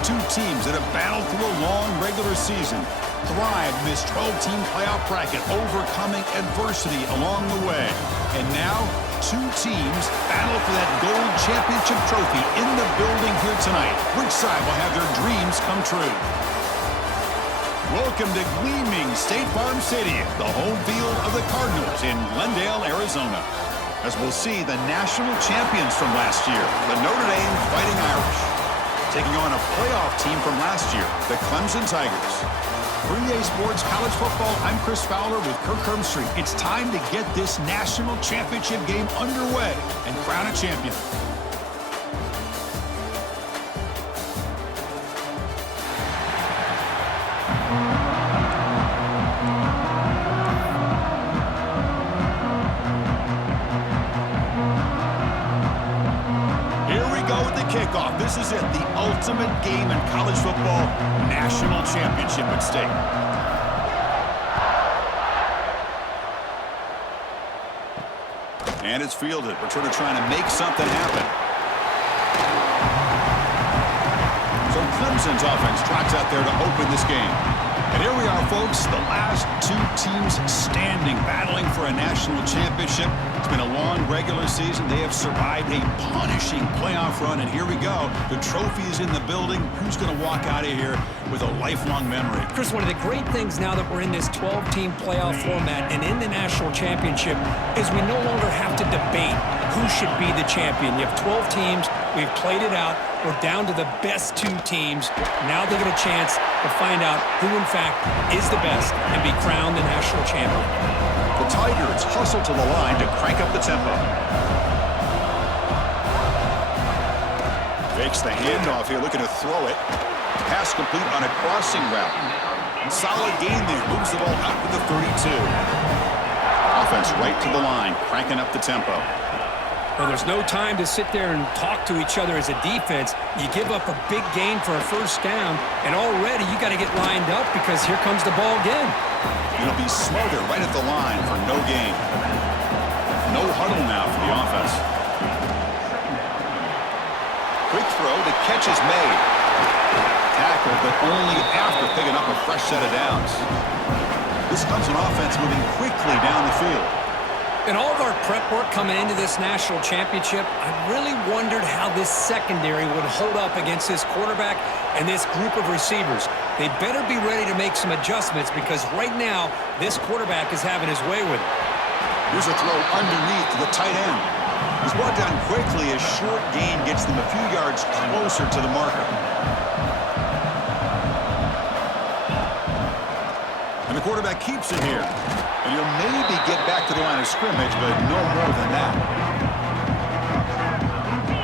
Two teams that have battled through a long regular season, thrived in this 12-team playoff bracket, overcoming adversity along the way. And now, two teams battle for that gold championship trophy in the building here tonight. Which side will have their dreams come true? Welcome to gleaming State Farm Stadium, the home field of the Cardinals in Glendale, Arizona. As we'll see the national champions from last year, the Notre Dame Fighting Irish, taking on a playoff team from last year, the Clemson Tigers. For EA Sports College Football, I'm Chris Fowler with Kirk Herbstreit. It's time to get this national championship game underway and crown a champion. Kickoff. This is it, the ultimate game in college football, national championship at stake. And it's fielded. Returner trying to make something happen. So Clemson's offense trots out there to open this game. And here we are, folks, the last two teams standing, battling for a national championship. It's been a long regular season. They have survived a punishing playoff run, and here we go. The trophy is in the building. Who's going to walk out of here with a lifelong memory? Chris, one of the great things now that we're in this 12-team playoff format and in the national championship is we no longer have to debate who should be the champion. You have 12 teams. We've played it out. We're down to the best two teams. Now they get a chance to find out who, in fact, is the best and be crowned the national champion. The Tigers hustle to the line to crank up the tempo. Fakes the handoff here, looking to throw it. Pass complete on a crossing route. Solid gain there, moves the ball out to the 32. Offense right to the line, cranking up the tempo. Well, there's no time to sit there and talk to each other as a defense. You give up a big gain for a first down, and already you got to get lined up because here comes the ball again. It'll be smothered right at the line for no gain. No huddle now for the offense. Quick throw, the catch is made. Tackle, but only after picking up a fresh set of downs. This Clemson offense moving quickly down the field. In all of our prep work coming into this national championship, I really wondered how this secondary would hold up against this quarterback and this group of receivers. They better be ready to make some adjustments because right now, this quarterback is having his way with it. Here's a throw underneath to the tight end. He's brought down quickly as short gain gets them a few yards closer to the marker. And the quarterback keeps it here. And you'll maybe get back to the line of scrimmage, but no more than that.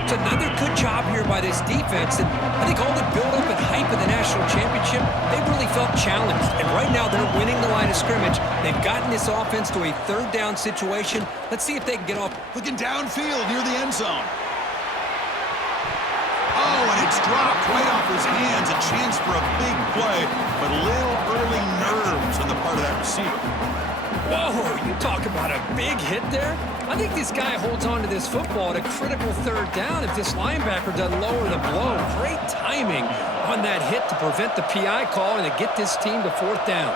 It's another good job here by this defense. And I think all the build-up and hype of the national championship, they really felt challenged. And right now, they're winning the line of scrimmage. They've gotten this offense to a third down situation. Let's see if they can get off. Looking downfield near the end zone. Oh, and it's dropped right off his hands. A chance for a big play, but a little early nerves on the part of that receiver. Whoa, you talk about a big hit there. I think this guy holds on to this football at a critical third down if this linebacker doesn't lower the blow. Great timing on that hit to prevent the PI call and to get this team to fourth down.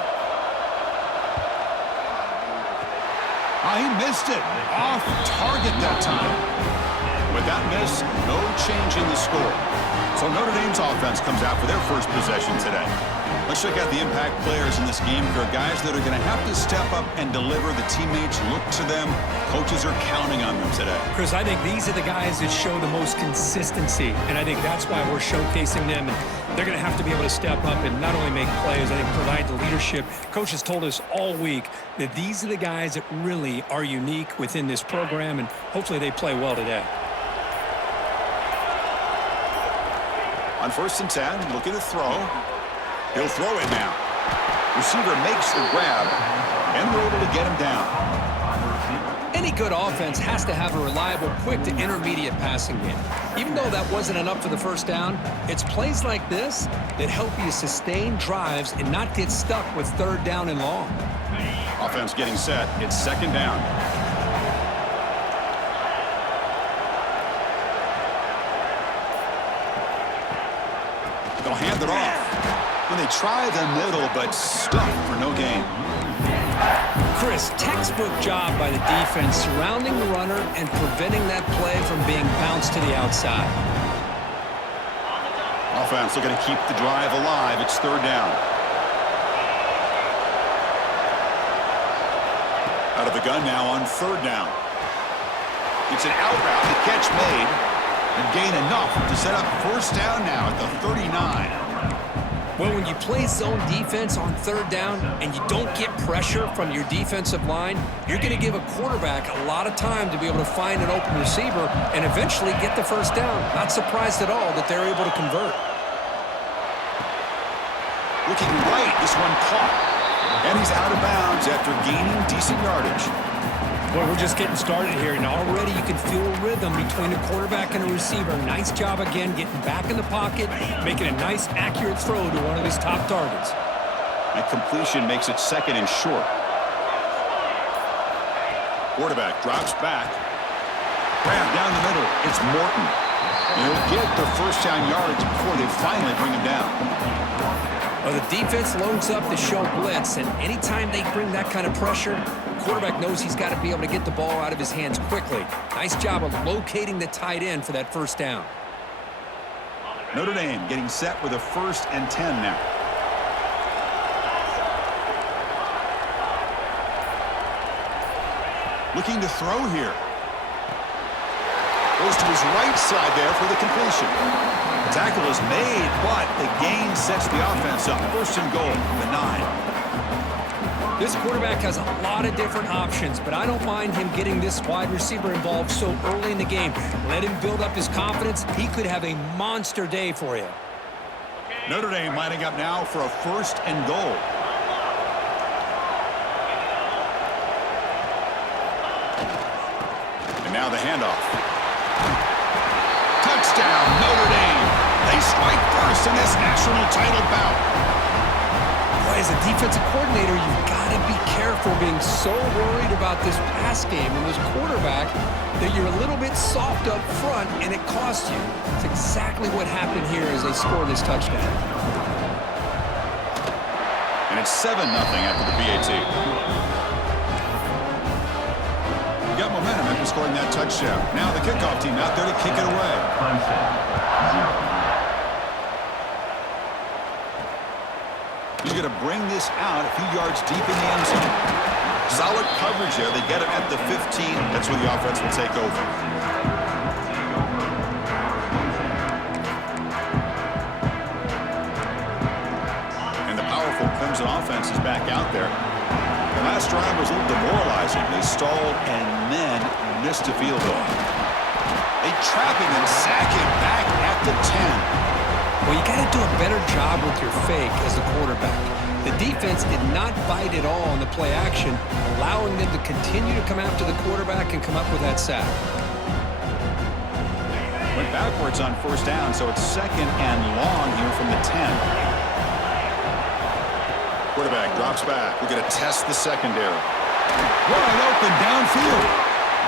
Oh, he missed it. Off target that time. With that miss, no change in the score. So Notre Dame's offense comes out for their first possession today. Let's check out the impact players in this game. There are guys that are going to have to step up and deliver. The teammates look to them. Coaches are counting on them today. Chris, I think these are the guys that show the most consistency, and I think that's why we're showcasing them. And they're going to have to be able to step up and not only make plays, I think provide the leadership. Coach has told us all week that these are the guys that really are unique within this program, and hopefully they play well today. On 1st and 10, looking to throw. He'll throw it now. Receiver makes the grab, and they're able to get him down. Any good offense has to have a reliable, quick to intermediate passing game. Even though that wasn't enough for the first down, it's plays like this that help you sustain drives and not get stuck with third down and long. Offense getting set. It's 2nd down. They'll hand it off. When they try the middle, but stuck for no gain. Chris, textbook job by the defense surrounding the runner and preventing that play from being bounced to the outside. Offense looking to keep the drive alive. It's third down. Out of the gun now on third down. It's an out route. The catch made. And gain enough to set up first down now at the 39. Well, when you play zone defense on third down and you don't get pressure from your defensive line, you're going to give a quarterback a lot of time to be able to find an open receiver and eventually get the first down. Not surprised at all that they're able to convert. Looking right, this one caught. And he's out of bounds after gaining decent yardage. Well, we're just getting started here, and already you can feel a rhythm between a quarterback and a receiver. Nice job again getting back in the pocket, making a nice, accurate throw to one of his top targets. And completion makes it second and short. Quarterback drops back. Grab down the middle. It's Morton. And he'll get the first down yards before they finally bring him down. Well, the defense loads up to show blitz, and anytime they bring that kind of pressure, the quarterback knows he's got to be able to get the ball out of his hands quickly. Nice job of locating the tight end for that first down. Notre Dame getting set with a 1st and 10 now. Looking to throw here. Goes to his right side there for the completion. The tackle is made, but the gain sets the offense up. 1st and goal, the 9. This quarterback has a lot of different options, but I don't mind him getting this wide receiver involved so early in the game. Let him build up his confidence. He could have a monster day for you. Notre Dame lining up now for a 1st and goal. And now the handoff. Touchdown, Notre Dame. They strike first in this national title bout. Boy, as a defensive coordinator, you've got to be careful being so worried about this pass game and this quarterback that you're a little bit soft up front and it costs you. It's exactly what happened here as they score this touchdown. And it's 7-0 after the BAT. Got momentum after scoring that touchdown. Now the kickoff team out there to kick it away. He's going to bring this out a few yards deep in the end zone. Solid coverage there. They get him at the 15. That's where the offense will take over. And the powerful Clemson offense is back out there. The last drive was a little demoralizing. They stalled and then missed a field goal. They trap him and sack him back at the 10. Well, you got to do a better job with your fake as the quarterback. The defense did not bite at all on the play action, allowing them to continue to come after the quarterback and come up with that sack. Went backwards on 1st down, so it's 2nd and long here from the 10. Quarterback drops back. We're going to test the secondary. Wide open downfield.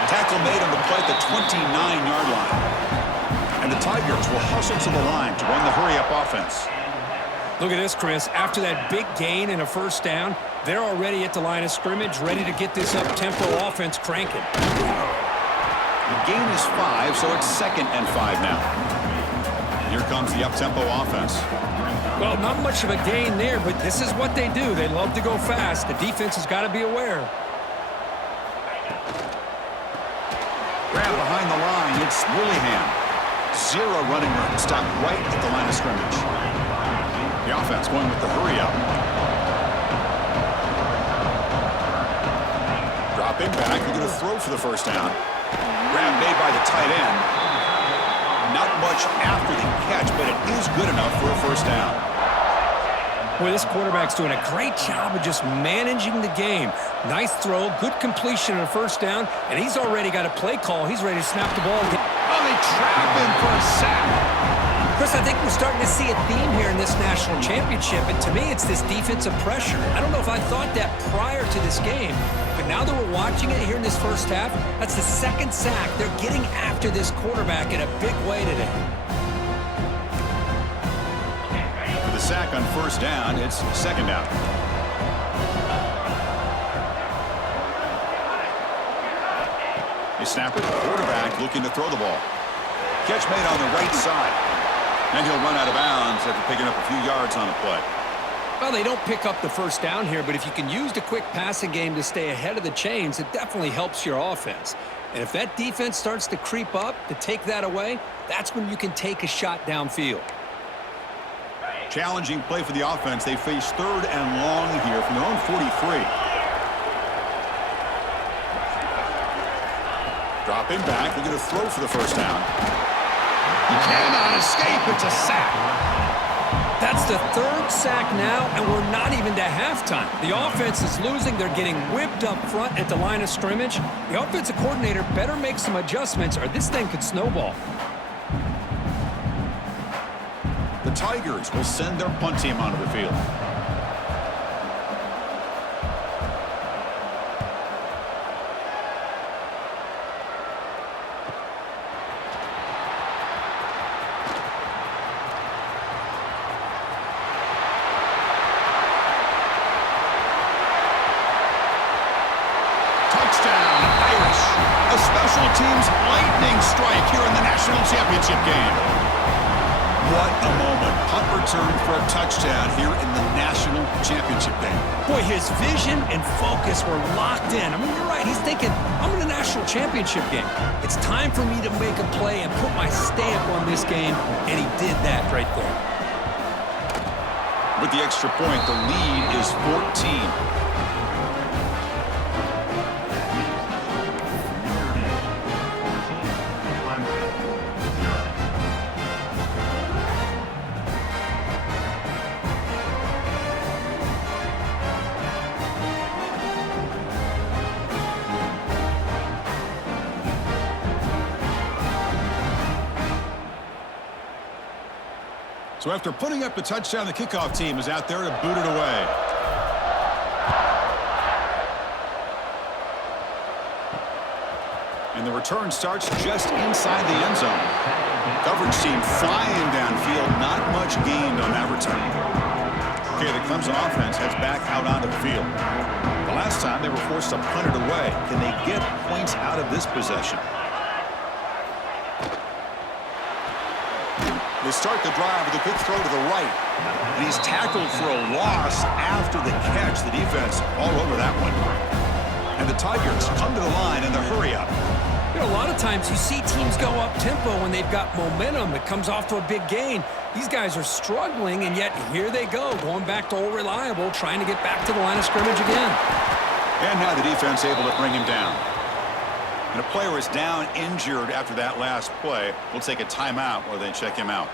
Tackle made on the play at the 29-yard line. And the Tigers will hustle to the line to run the hurry-up offense. Look at this, Chris. After that big gain and a 1st down, they're already at the line of scrimmage, ready to get this up-tempo offense cranking. The gain is 5, so it's 2nd and 5 now. Here comes the up-tempo offense. Well, not much of a gain there, but this is what they do. They love to go fast. The defense has got to be aware. Grab behind the line. It's Willingham. 0 running room. Stopped right at the line of scrimmage. The offense going with the hurry-up. Dropping back. They're going to throw for the 1st down. Grab made by the tight end. Not much after the catch, but it is good enough for a 1st down. Boy, this quarterback's doing a great job of just managing the game. Nice throw, good completion on a 1st down, and he's already got a play call. He's ready to snap the ball. Oh, they trap him for a sack. Chris, I think we're starting to see a theme here in this national championship, and to me, it's this defensive pressure. I don't know if I thought that prior to this game, but now that we're watching it here in this 1st half, that's the 2nd sack. They're getting after this quarterback in a big way today. sack on first down. It's second down. A snapper, quarterback looking to throw the ball. Catch made on the right side. And he'll run out of bounds after picking up a few yards on the play. Well, they don't pick up the first down here, but if you can use the quick passing game to stay ahead of the chains, it definitely helps your offense. And if that defense starts to creep up to take that away, that's when you can take a shot downfield. Challenging play for the offense. They face third and long here from their own 43. Dropping back. They're going to throw for the first down. He cannot escape. It's a sack. That's the third sack now, and we're not even to halftime. The offense is losing. They're getting whipped up front at the line of scrimmage. The offensive coordinator better make some adjustments or this thing could snowball. The Tigers will send their punt team onto the field. Touchdown, Irish. A special teams lightning strike here in the national championship game. What a moment. Punt return for a touchdown here in the national championship game. Boy, his vision and focus were locked in. I mean, you're right. He's thinking, I'm in a national championship game. It's time for me to make a play and put my stamp on this game, and he did that right there. With the extra point, the lead is 14. So after putting up the touchdown, the kickoff team is out there to boot it away. And the return starts just inside the end zone. Coverage team flying downfield, not much gained on that return. Okay, the Clemson offense heads back out onto the field. The last time they were forced to punt it away. Can they get points out of this possession? They start the drive with a quick throw to the right. And he's tackled for a loss after the catch. The defense all over that one. And the Tigers come to the line in the hurry up. You know, a lot of times you see teams go up-tempo when they've got momentum. It comes off to a big gain. These guys are struggling, and yet here they go, going back to old reliable, trying to get back to the line of scrimmage again. And now the defense able to bring him down. And a player is down injured after that last play. We'll take a timeout while they check him out.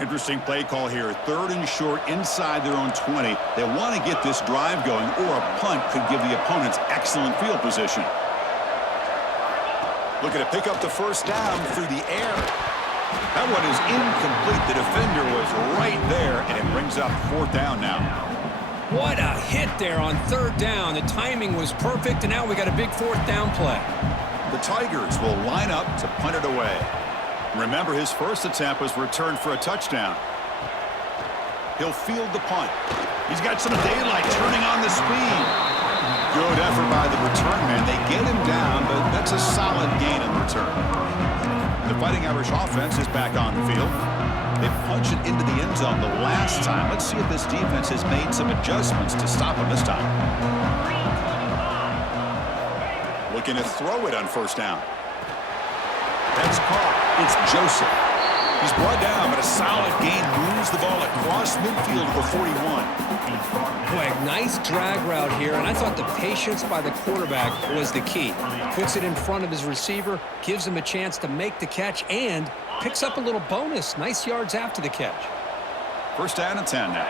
Interesting play call here. Third and short inside their own 20. They want to get this drive going, or a punt could give the opponents excellent field position. Looking to pick up the first down through the air. That one is incomplete. The defender was right there, and it brings up fourth down now. What a hit there on third down. The timing was perfect, and now we got a big fourth down play. The Tigers will line up to punt it away. Remember, his first attempt was returned for a touchdown. He'll field the punt. He's got some daylight turning on the speed. Good effort by the return man. They get him down, but that's a solid gain in return. The Fighting Irish offense is back on the field. They punch it into the end zone the last time. Let's see if this defense has made some adjustments to stop him this time. Looking to throw it on first down. That's caught. It's Joseph. He's brought down, but a solid gain moves the ball across midfield to the 41. Boy, nice drag route here, and I thought the patience by the quarterback was the key. Puts it in front of his receiver, gives him a chance to make the catch, and picks up a little bonus. Nice yards after the catch. First down and 10 now.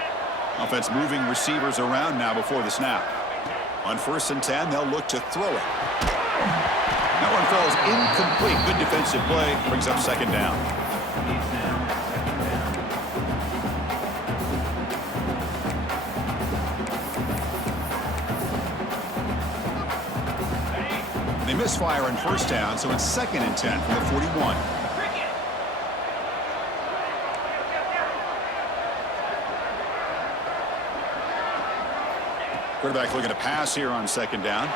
Offense moving receivers around now before the snap. On first and 10, they'll look to throw it. That one falls incomplete. Good defensive play. Brings up second down. They misfire on first down, so it's 2nd and 10 from the 41. Quarterback looking to pass here on 2nd down.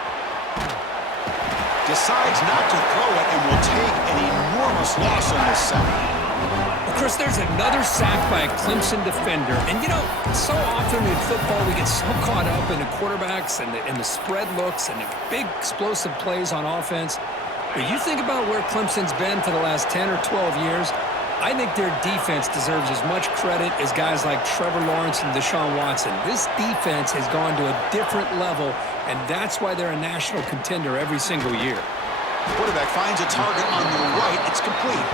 Decides not to throw it and will take an enormous loss on this sack. Well, Chris, there's another sack by a Clemson defender. And, you know, so often in football we get so caught up in the quarterbacks and the spread looks and the big explosive plays on offense. But you think about where Clemson's been for the last 10 or 12 years, I think their defense deserves as much credit as guys like Trevor Lawrence and Deshaun Watson. This defense has gone to a different level, and that's why they're a national contender every single year. Quarterback finds a target on the right. It's complete.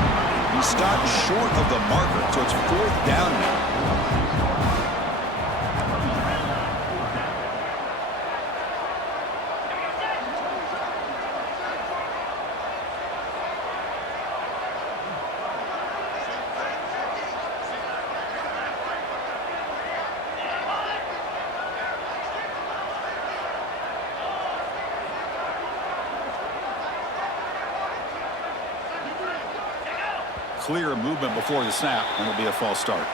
He stopped short of the marker, so it's 4th down now. Clear movement before the snap, and it'll be a false start.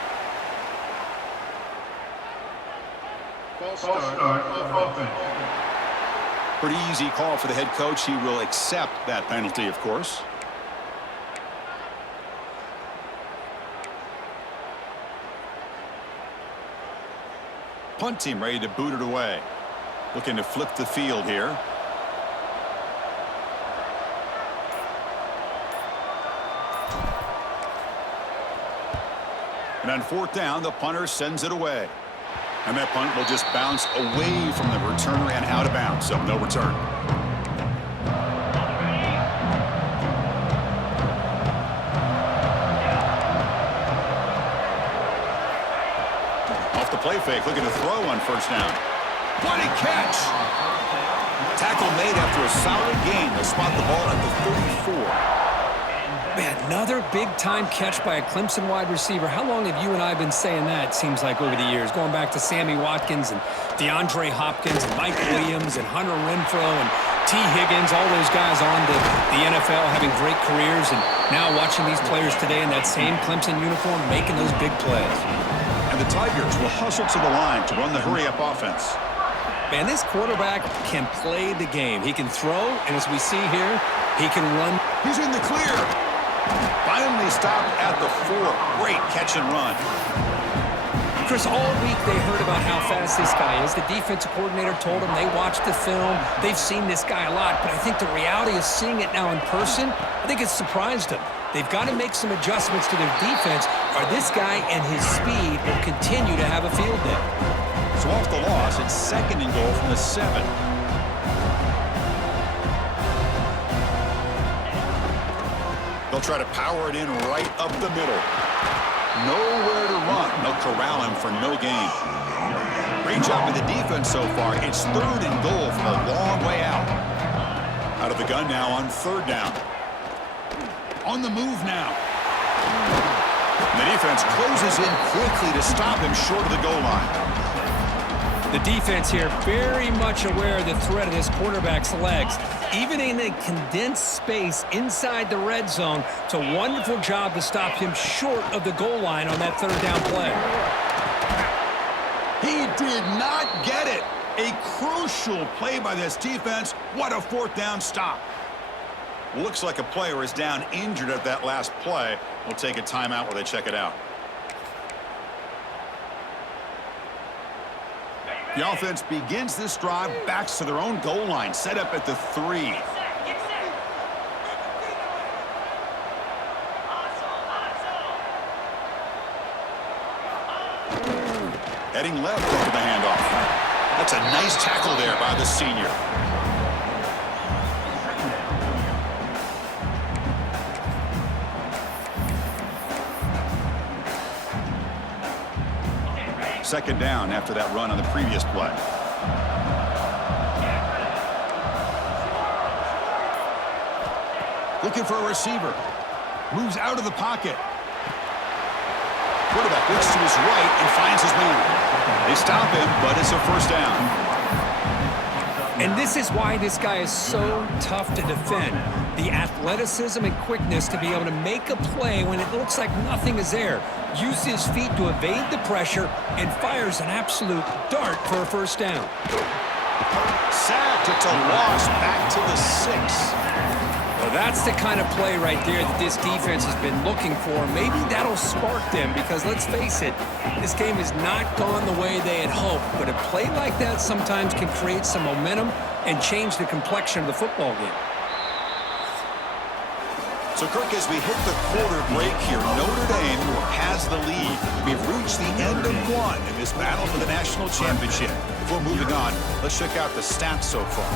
False start of offense. Pretty easy call for the head coach. He will accept that penalty, of course. Punt team ready to boot it away. Looking to flip the field here. And on 4th down, the punter sends it away. And that punt will just bounce away from the returner and out of bounds, so no return. Off the play fake, looking to throw on 1st down. What a catch! Tackle made after a solid gain. They'll spot the ball at the 34. Man, another big-time catch by a Clemson wide receiver. How long have you and I been saying that, it seems like, over the years? Going back to Sammy Watkins and DeAndre Hopkins and Mike Williams and Hunter Renfrow and T. Higgins, all those guys on to the NFL having great careers, and now watching these players today in that same Clemson uniform making those big plays. And the Tigers will hustle to the line to run the hurry-up offense. Man, this quarterback can play the game. He can throw, and as we see here, he can run. He's in the clear. Finally stopped at the 4. Great catch and run. Chris, all week they heard about how fast this guy is. The defensive coordinator told them they watched the film. They've seen this guy a lot, but I think the reality of seeing it now in person, I think it's surprised them. They've got to make some adjustments to their defense, or this guy and his speed will continue to have a field day. So off the loss, it's 2nd and goal from the 7. They'll try to power it in right up the middle. Nowhere to run. They'll corral him for no gain. Great job with the defense so far. It's 3rd and goal from a long way out. Out of the gun now on 3rd down. On the move now. And the defense closes in quickly to stop him short of the goal line. The defense here very much aware of the threat of this quarterback's legs. Even in a condensed space inside the red zone, it's a wonderful job to stop him short of the goal line on that 3rd down play. He did not get it. A crucial play by this defense. What a 4th down stop. Looks like a player is down injured at that last play. We'll take a timeout while they check it out. The offense begins this drive, backs to their own goal line, set up at the 3. Heading left after the handoff. That's a nice tackle there by the senior. Second down after that run on the previous play. Looking for a receiver. Moves out of the pocket. Quarterback looks to his right and finds his man. They stop him, but it's a 1st down. And this is why this guy is so tough to defend. The athleticism and quickness to be able to make a play when it looks like nothing is there. Uses his feet to evade the pressure and fires an absolute dart for a first down. Sacked. It's a loss back to the 6. Well, that's the kind of play right there that this defense has been looking for. Maybe that'll spark them because, let's face it, this game has not gone the way they had hoped. But a play like that sometimes can create some momentum and change the complexion of the football game. So, Kirk, as we hit the quarter break here, Notre Dame has the lead. We've reached the end of one in this battle for the national championship. Before moving on, let's check out the stats so far.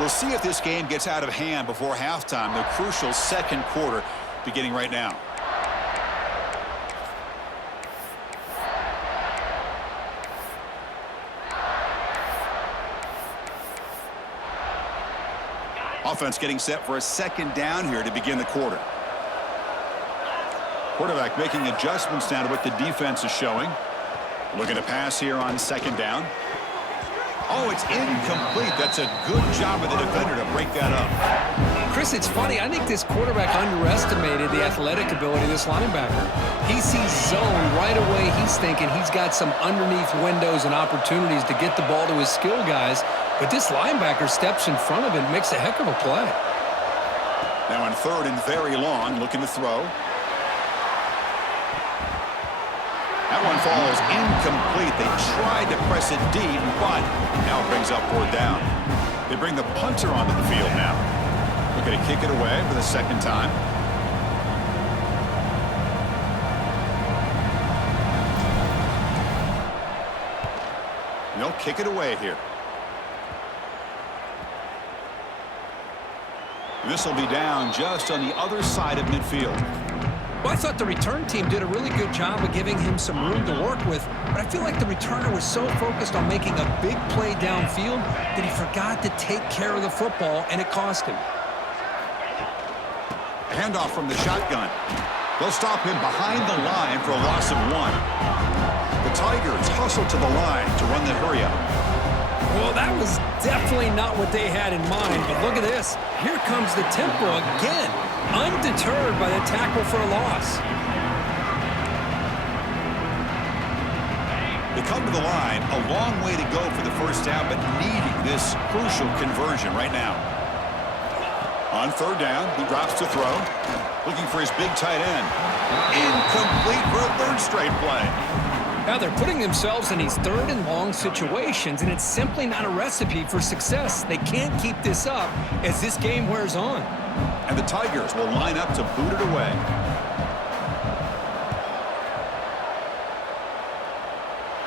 We'll see if this game gets out of hand before halftime, the crucial second quarter beginning right now. Offense getting set for a second down here to begin the quarter. Quarterback making adjustments now to what the defense is showing. Looking to pass here on second down. Oh, it's incomplete. That's a good job of the defender to break that up. Chris, it's funny. I think this quarterback underestimated the athletic ability of this linebacker. He sees zone right away. He's thinking he's got some underneath windows and opportunities to get the ball to his skill guys. But this linebacker steps in front of it and makes a heck of a play. Now on third and very long, looking to throw. That one falls incomplete. They tried to press it deep, but now it brings up fourth down. They bring the punter onto the field now. Looking to kick it away for the second time. And they'll kick it away here. This will be down just on the other side of midfield. Well, I thought the return team did a really good job of giving him some room to work with, but I feel like the returner was so focused on making a big play downfield that he forgot to take care of the football, and it cost him. Handoff from the shotgun. They'll stop him behind the line for a loss of 1. The Tigers hustle to the line to run the hurry-up. Well, that was definitely not what they had in mind, but look at this. Here comes the tempo again, undeterred by the tackle for a loss. They come to the line, a long way to go for the first down, but needing this crucial conversion right now. On third down, he drops to throw, looking for his big tight end. Incomplete for a third straight play. Now they're putting themselves in these third and long situations, and it's simply not a recipe for success. They can't keep this up as this game wears on. And the Tigers will line up to boot it away.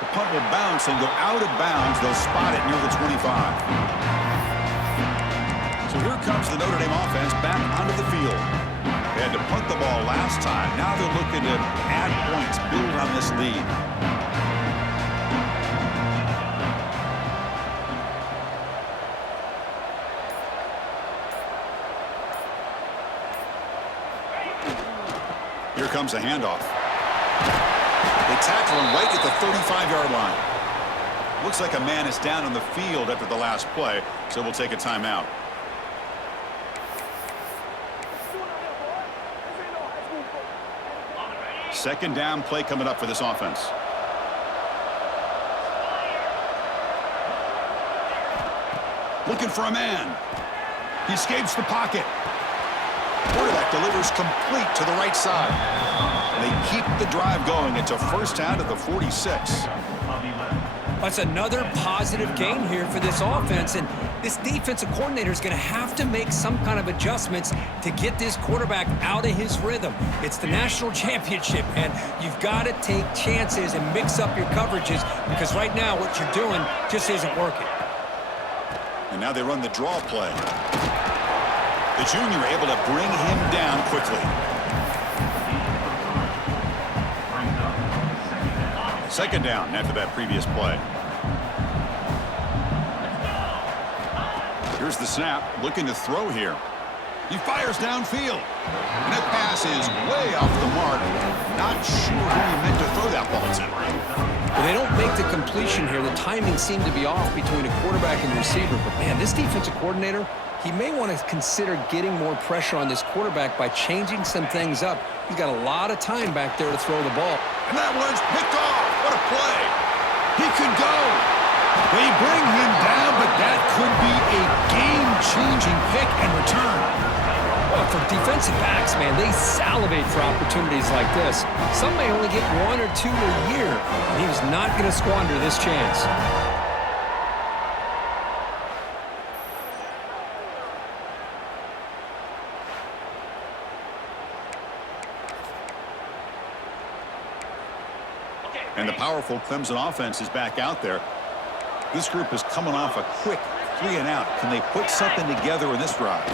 The punt will bounce and go out of bounds. They'll spot it near the 25. So here comes the Notre Dame offense back onto the field. They had to punt the ball last time. Now they're looking to add points, build on this lead. Here comes a handoff. They tackle him right at the 35-yard line. Looks like a man is down on the field after the last play, so we'll take a timeout. Second down play coming up for this offense. Looking for a man. He escapes the pocket. Quarterback delivers complete to the right side. And they keep the drive going. It's a first down at the 46. That's another positive game here for this offense, and this defensive coordinator is going to have to make some kind of adjustments to get this quarterback out of his rhythm. It's the national championship, and you've got to take chances and mix up your coverages because right now what you're doing just isn't working. And now they run the draw play. The junior able to bring him down quickly. Second down after that previous play. Here's the snap, looking to throw here. He fires downfield. And that pass is way off the mark. Not sure who he meant to throw that ball to. Well, they don't make the completion here. The timing seemed to be off between a quarterback and the receiver. But, man, this defensive coordinator, he may want to consider getting more pressure on this quarterback by changing some things up. He's got a lot of time back there to throw the ball. And that one's picked off. What a play. He could go. They bring him down, but that could be a game-changing pick and return. Well, for defensive backs, man, they salivate for opportunities like this. Some may only get 1 or 2 a year, and he was not going to squander this chance. And the powerful Clemson offense is back out there. This group is coming off a quick 3-and-out. Can they put something together in this drive?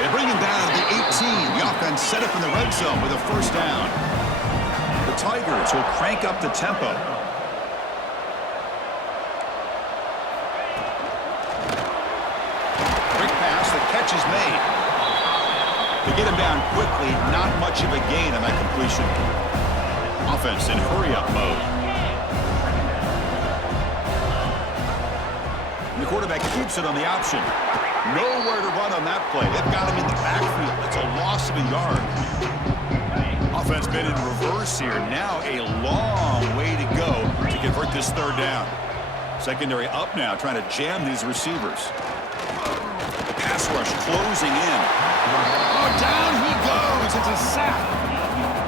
They bring him down to the 18. The offense set up in the red zone with a first down. The Tigers will crank up the tempo. Quick pass, the catch is made. To get him down quickly, not much of a gain on that completion. Offense in hurry-up mode. And the quarterback keeps it on the option. Nowhere to run on that play. They've got him in the backfield. It's a loss of a yard. Offense been in reverse here. Now a long way to go to convert this third down. Secondary up now, trying to jam these receivers. The pass rush closing in. Oh, down he goes. It's a sack.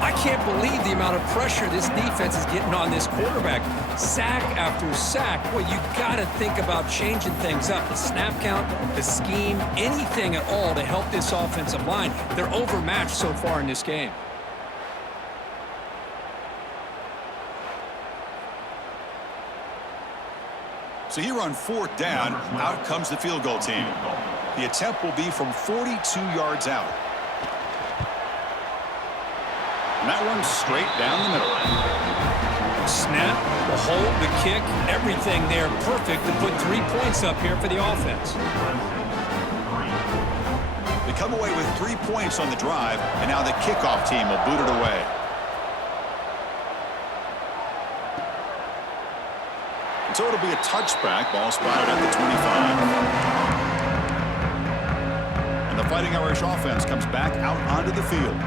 I can't believe the amount of pressure this defense is getting on this quarterback. Sack after sack. Well, you got to think about changing things up. The snap count, the scheme, anything at all to help this offensive line. They're overmatched so far in this game. So here on fourth down, out comes the field goal team. The attempt will be from 42 yards out. And that one's straight down the middle. Snap, the hold, the kick, everything there perfect to put 3 points up here for the offense. They come away with 3 points on the drive, and now the kickoff team will boot it away. And so it'll be a touchback, ball spotted at the 25. And the Fighting Irish offense comes back out onto the field.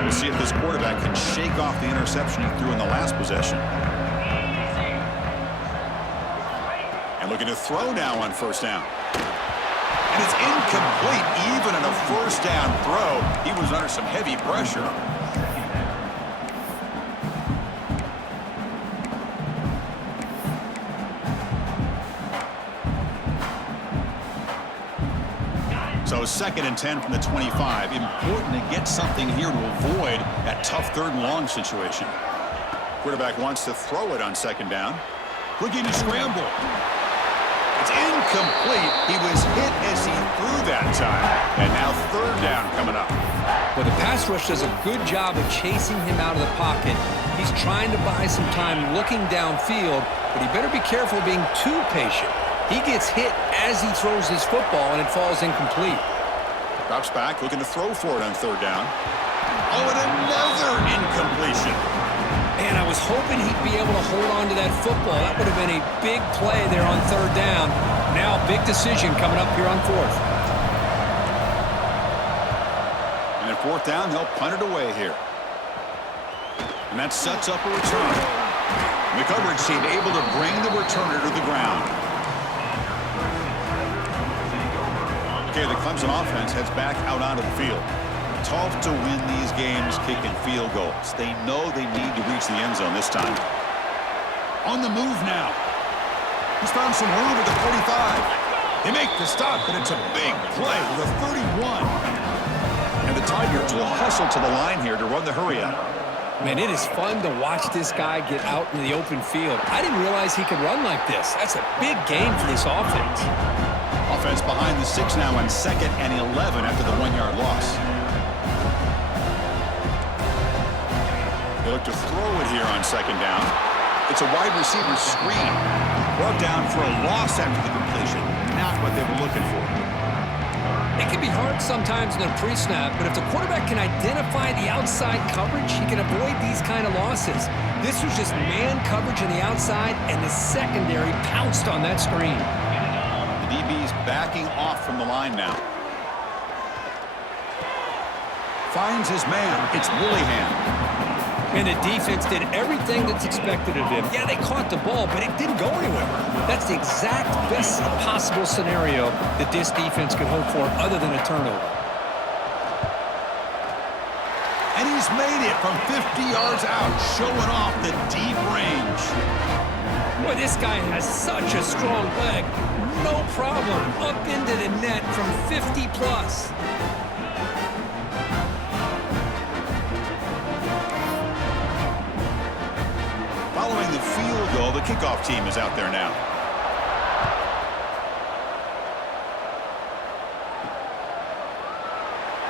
We'll see if this quarterback can shake off the interception he threw in the last possession. And looking to throw now on first down. And it's incomplete. Even in a first down throw, he was under some heavy pressure. So 2nd and 10 from the 25. Important to get something here to avoid that tough 3rd and long situation. Quarterback wants to throw it on 2nd down. Looking to scramble. It's incomplete. He was hit as he threw that time. And now 3rd down coming up. Well, the pass rush does a good job of chasing him out of the pocket. He's trying to buy some time looking downfield, but he better be careful being too patient. He gets hit as he throws his football, and it falls incomplete. Drops back, looking to throw for it on 3rd down. Oh, and another incompletion. Man, I was hoping he'd be able to hold on to that football. That would have been a big play there on 3rd down. Now, big decision coming up here on 4th. And at 4th down, they'll punt it away here. And that sets up a return. The coverage team able to bring the returner to the ground. Okay, the Clemson offense heads back out onto the field. Tough to win these games kicking field goals. They know they need to reach the end zone this time. On the move now. He's found some room at the 45. They make the stop, but it's a big play with a 31. And the Tigers will hustle to the line here to run the hurry up. Man, it is fun to watch this guy get out in the open field. I didn't realize he could run like this. That's a big gain for this offense. Offense behind the 6 now on 2nd and 11 after the 1-yard loss. They look to throw it here on 2nd down. It's a wide receiver screen. Brought down for a loss after the completion. Not what they were looking for. They can be hard sometimes in a pre-snap, but if the quarterback can identify the outside coverage, he can avoid these kind of losses. This was just man coverage on the outside, and the secondary pounced on that screen. The DB's backing off from the line now. Finds his man. It's Willingham. And the defense did everything that's expected of him. Yeah, they caught the ball, but it didn't go anywhere. That's the exact best possible scenario that this defense could hope for other than a turnover. And he's made it from 50 yards out, showing off the deep range. Boy, this guy has such a strong leg. No problem. Up into the net from 50 plus. Following the field goal, the kickoff team is out there now.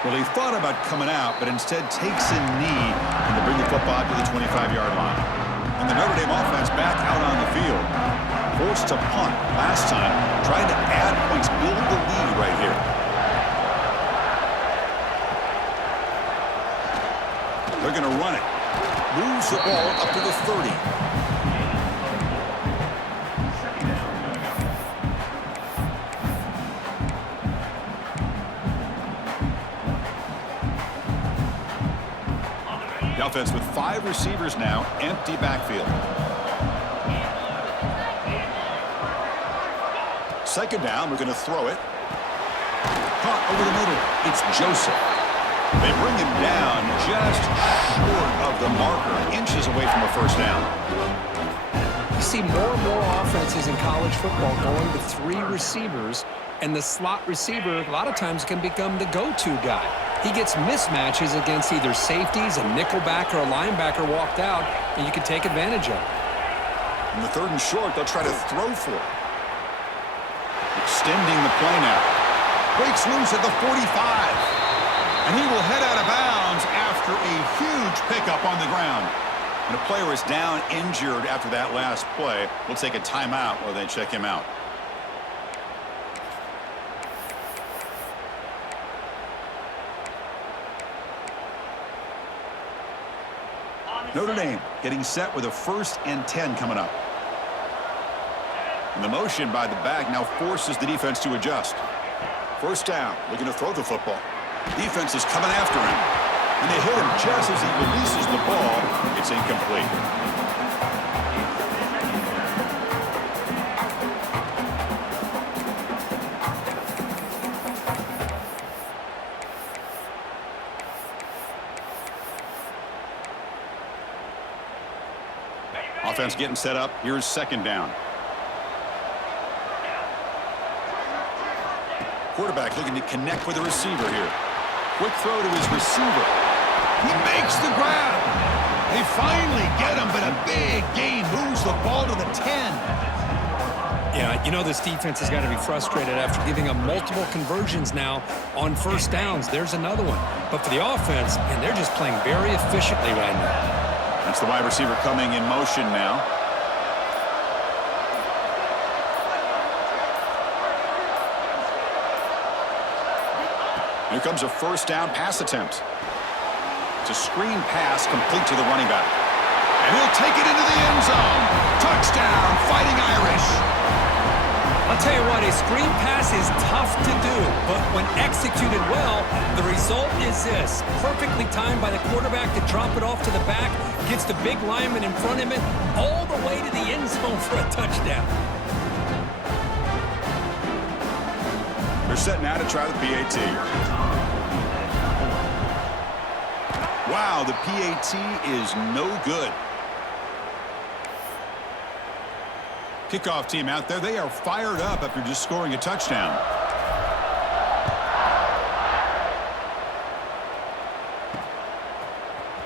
Well, he thought about coming out, but instead takes a knee and to bring the football to the 25-yard line. And the Notre Dame offense back out on the field. Forced to punt last time, trying to add points, build the lead right here. They're going to run it. Moves the ball up to the 30. The offense with 5 receivers now, empty backfield. Second down, we're going to throw it. Caught over the middle. It's Joseph. They bring him down just short of the marker, inches away from a first down. You see more and more offenses in college football going to 3 receivers, and the slot receiver a lot of times can become the go-to guy. He gets mismatches against either safeties, a nickelback, or a linebacker walked out, and you can take advantage of it. In the 3rd and short, they'll try to throw for it. Extending the play now. Breaks loose at the 45. And he will head out of bounds after a huge pickup on the ground. And a player is down injured after that last play. We'll take a timeout while they check him out. Notre Dame getting set with a 1st and 10 coming up. And the motion by the back now forces the defense to adjust. First down, looking to throw the football. Defense is coming after him. And they hit him just as he releases the ball. It's incomplete. Offense getting set up. Here's second down. Quarterback looking to connect with the receiver here. Quick throw to his receiver. He makes the grab. They finally get him, but a big gain moves the ball to the 10. Yeah, you know this defense has got to be frustrated after giving them multiple conversions now on first downs. There's another one. But for the offense, man, they're just playing very efficiently right now. That's the wide receiver coming in motion now. Here comes a first down pass attempt. It's a screen pass complete to the running back. And he'll take it into the end zone. Touchdown, Fighting Irish. I'll tell you what, a screen pass is tough to do, but when executed well, the result is this. Perfectly timed by the quarterback to drop it off to the back, gets the big lineman in front of him, all the way to the end zone for a touchdown. They're set now to try the PAT. Wow, the PAT is no good. Kickoff team out there, they are fired up after just scoring a touchdown.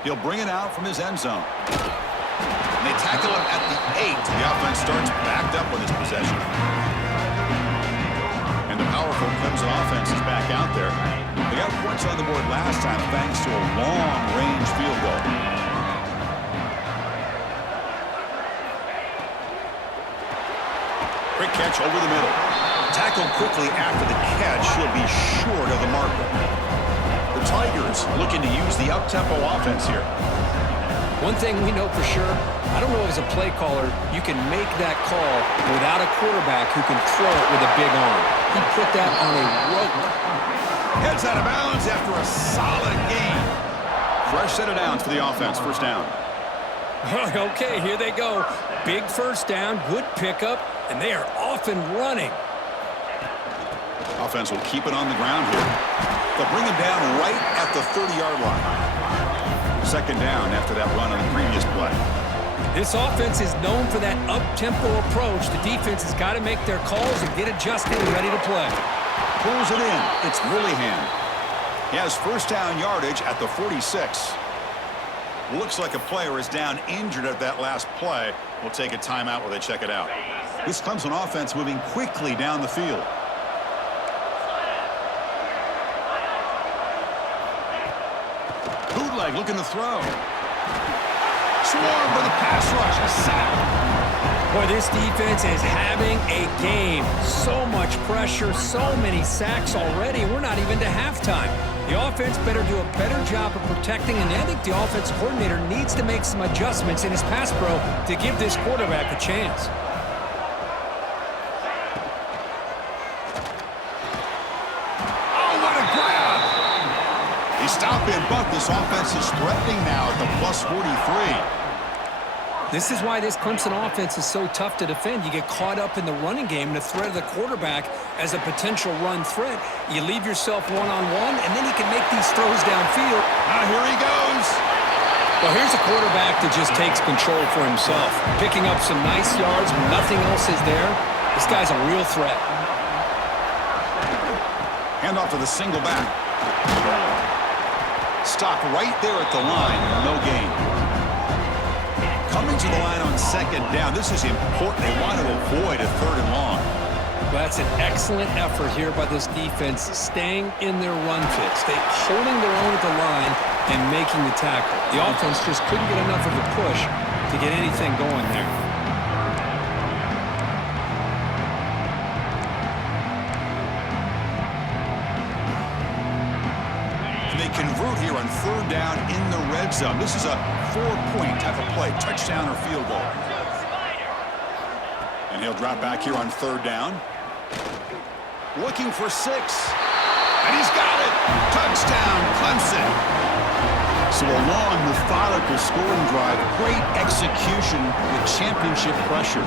He'll bring it out from his end zone. And they tackle him at the 8. The offense starts backed up with his possession. And the powerful Clemson offense is back out there. They got points on the board last time thanks to a long-range field goal. Quick catch over the middle. Tackled quickly after the catch. He'll be short of the marker. The Tigers looking to use the up-tempo offense here. One thing we know for sure, I don't know as a play caller, you can make that call without a quarterback who can throw it with a big arm. He put that on a rope. Heads out of bounds after a solid gain. Fresh set of downs for the offense. First down. Okay, here they go. Big first down, good pickup, and they are off and running. Offense will keep it on the ground here. They'll bring him down right at the 30-yard line. Second down after that run on the previous play. This offense is known for that up-tempo approach. The defense has got to make their calls and get adjusted and ready to play. Pulls it in. It's Willingham. He has first down yardage at the 46. Looks like a player is down injured at that last play. We'll take a timeout while they check it out. This Clemson offense moving quickly down the field. Bootleg looking to throw. Swarm with a pass rush. A sack. Boy, this defense is having a game. So much pressure, so many sacks already. We're not even to halftime. The offense better do a better job of protecting, and I think the offense coordinator needs to make some adjustments in his pass pro to give this quarterback a chance. Oh, what a grab! He stopped him, but this offense is threatening now at the plus 43. This is why this Clemson offense is so tough to defend. You get caught up in the running game and the threat of the quarterback as a potential run threat. You leave yourself one-on-one, and then you can make these throws downfield. Here he goes. Well, here's a quarterback that just takes control for himself, picking up some nice yards when nothing else is there. This guy's a real threat. Hand off to the single back. Stopped right there at the line. No gain. Coming to the line on second down. This is important. They want to avoid a third and long. That's an excellent effort here by this defense, staying in their run fits. They're holding their own at the line and making the tackle. The offense just couldn't get enough of a push to get anything going there. Convert here on third down in the red zone. This is a 4-point type of play, touchdown or field goal. And he'll drop back here on third down. Looking for 6. And he's got it. Touchdown, Clemson. So a long, methodical scoring drive. Great execution with championship pressure.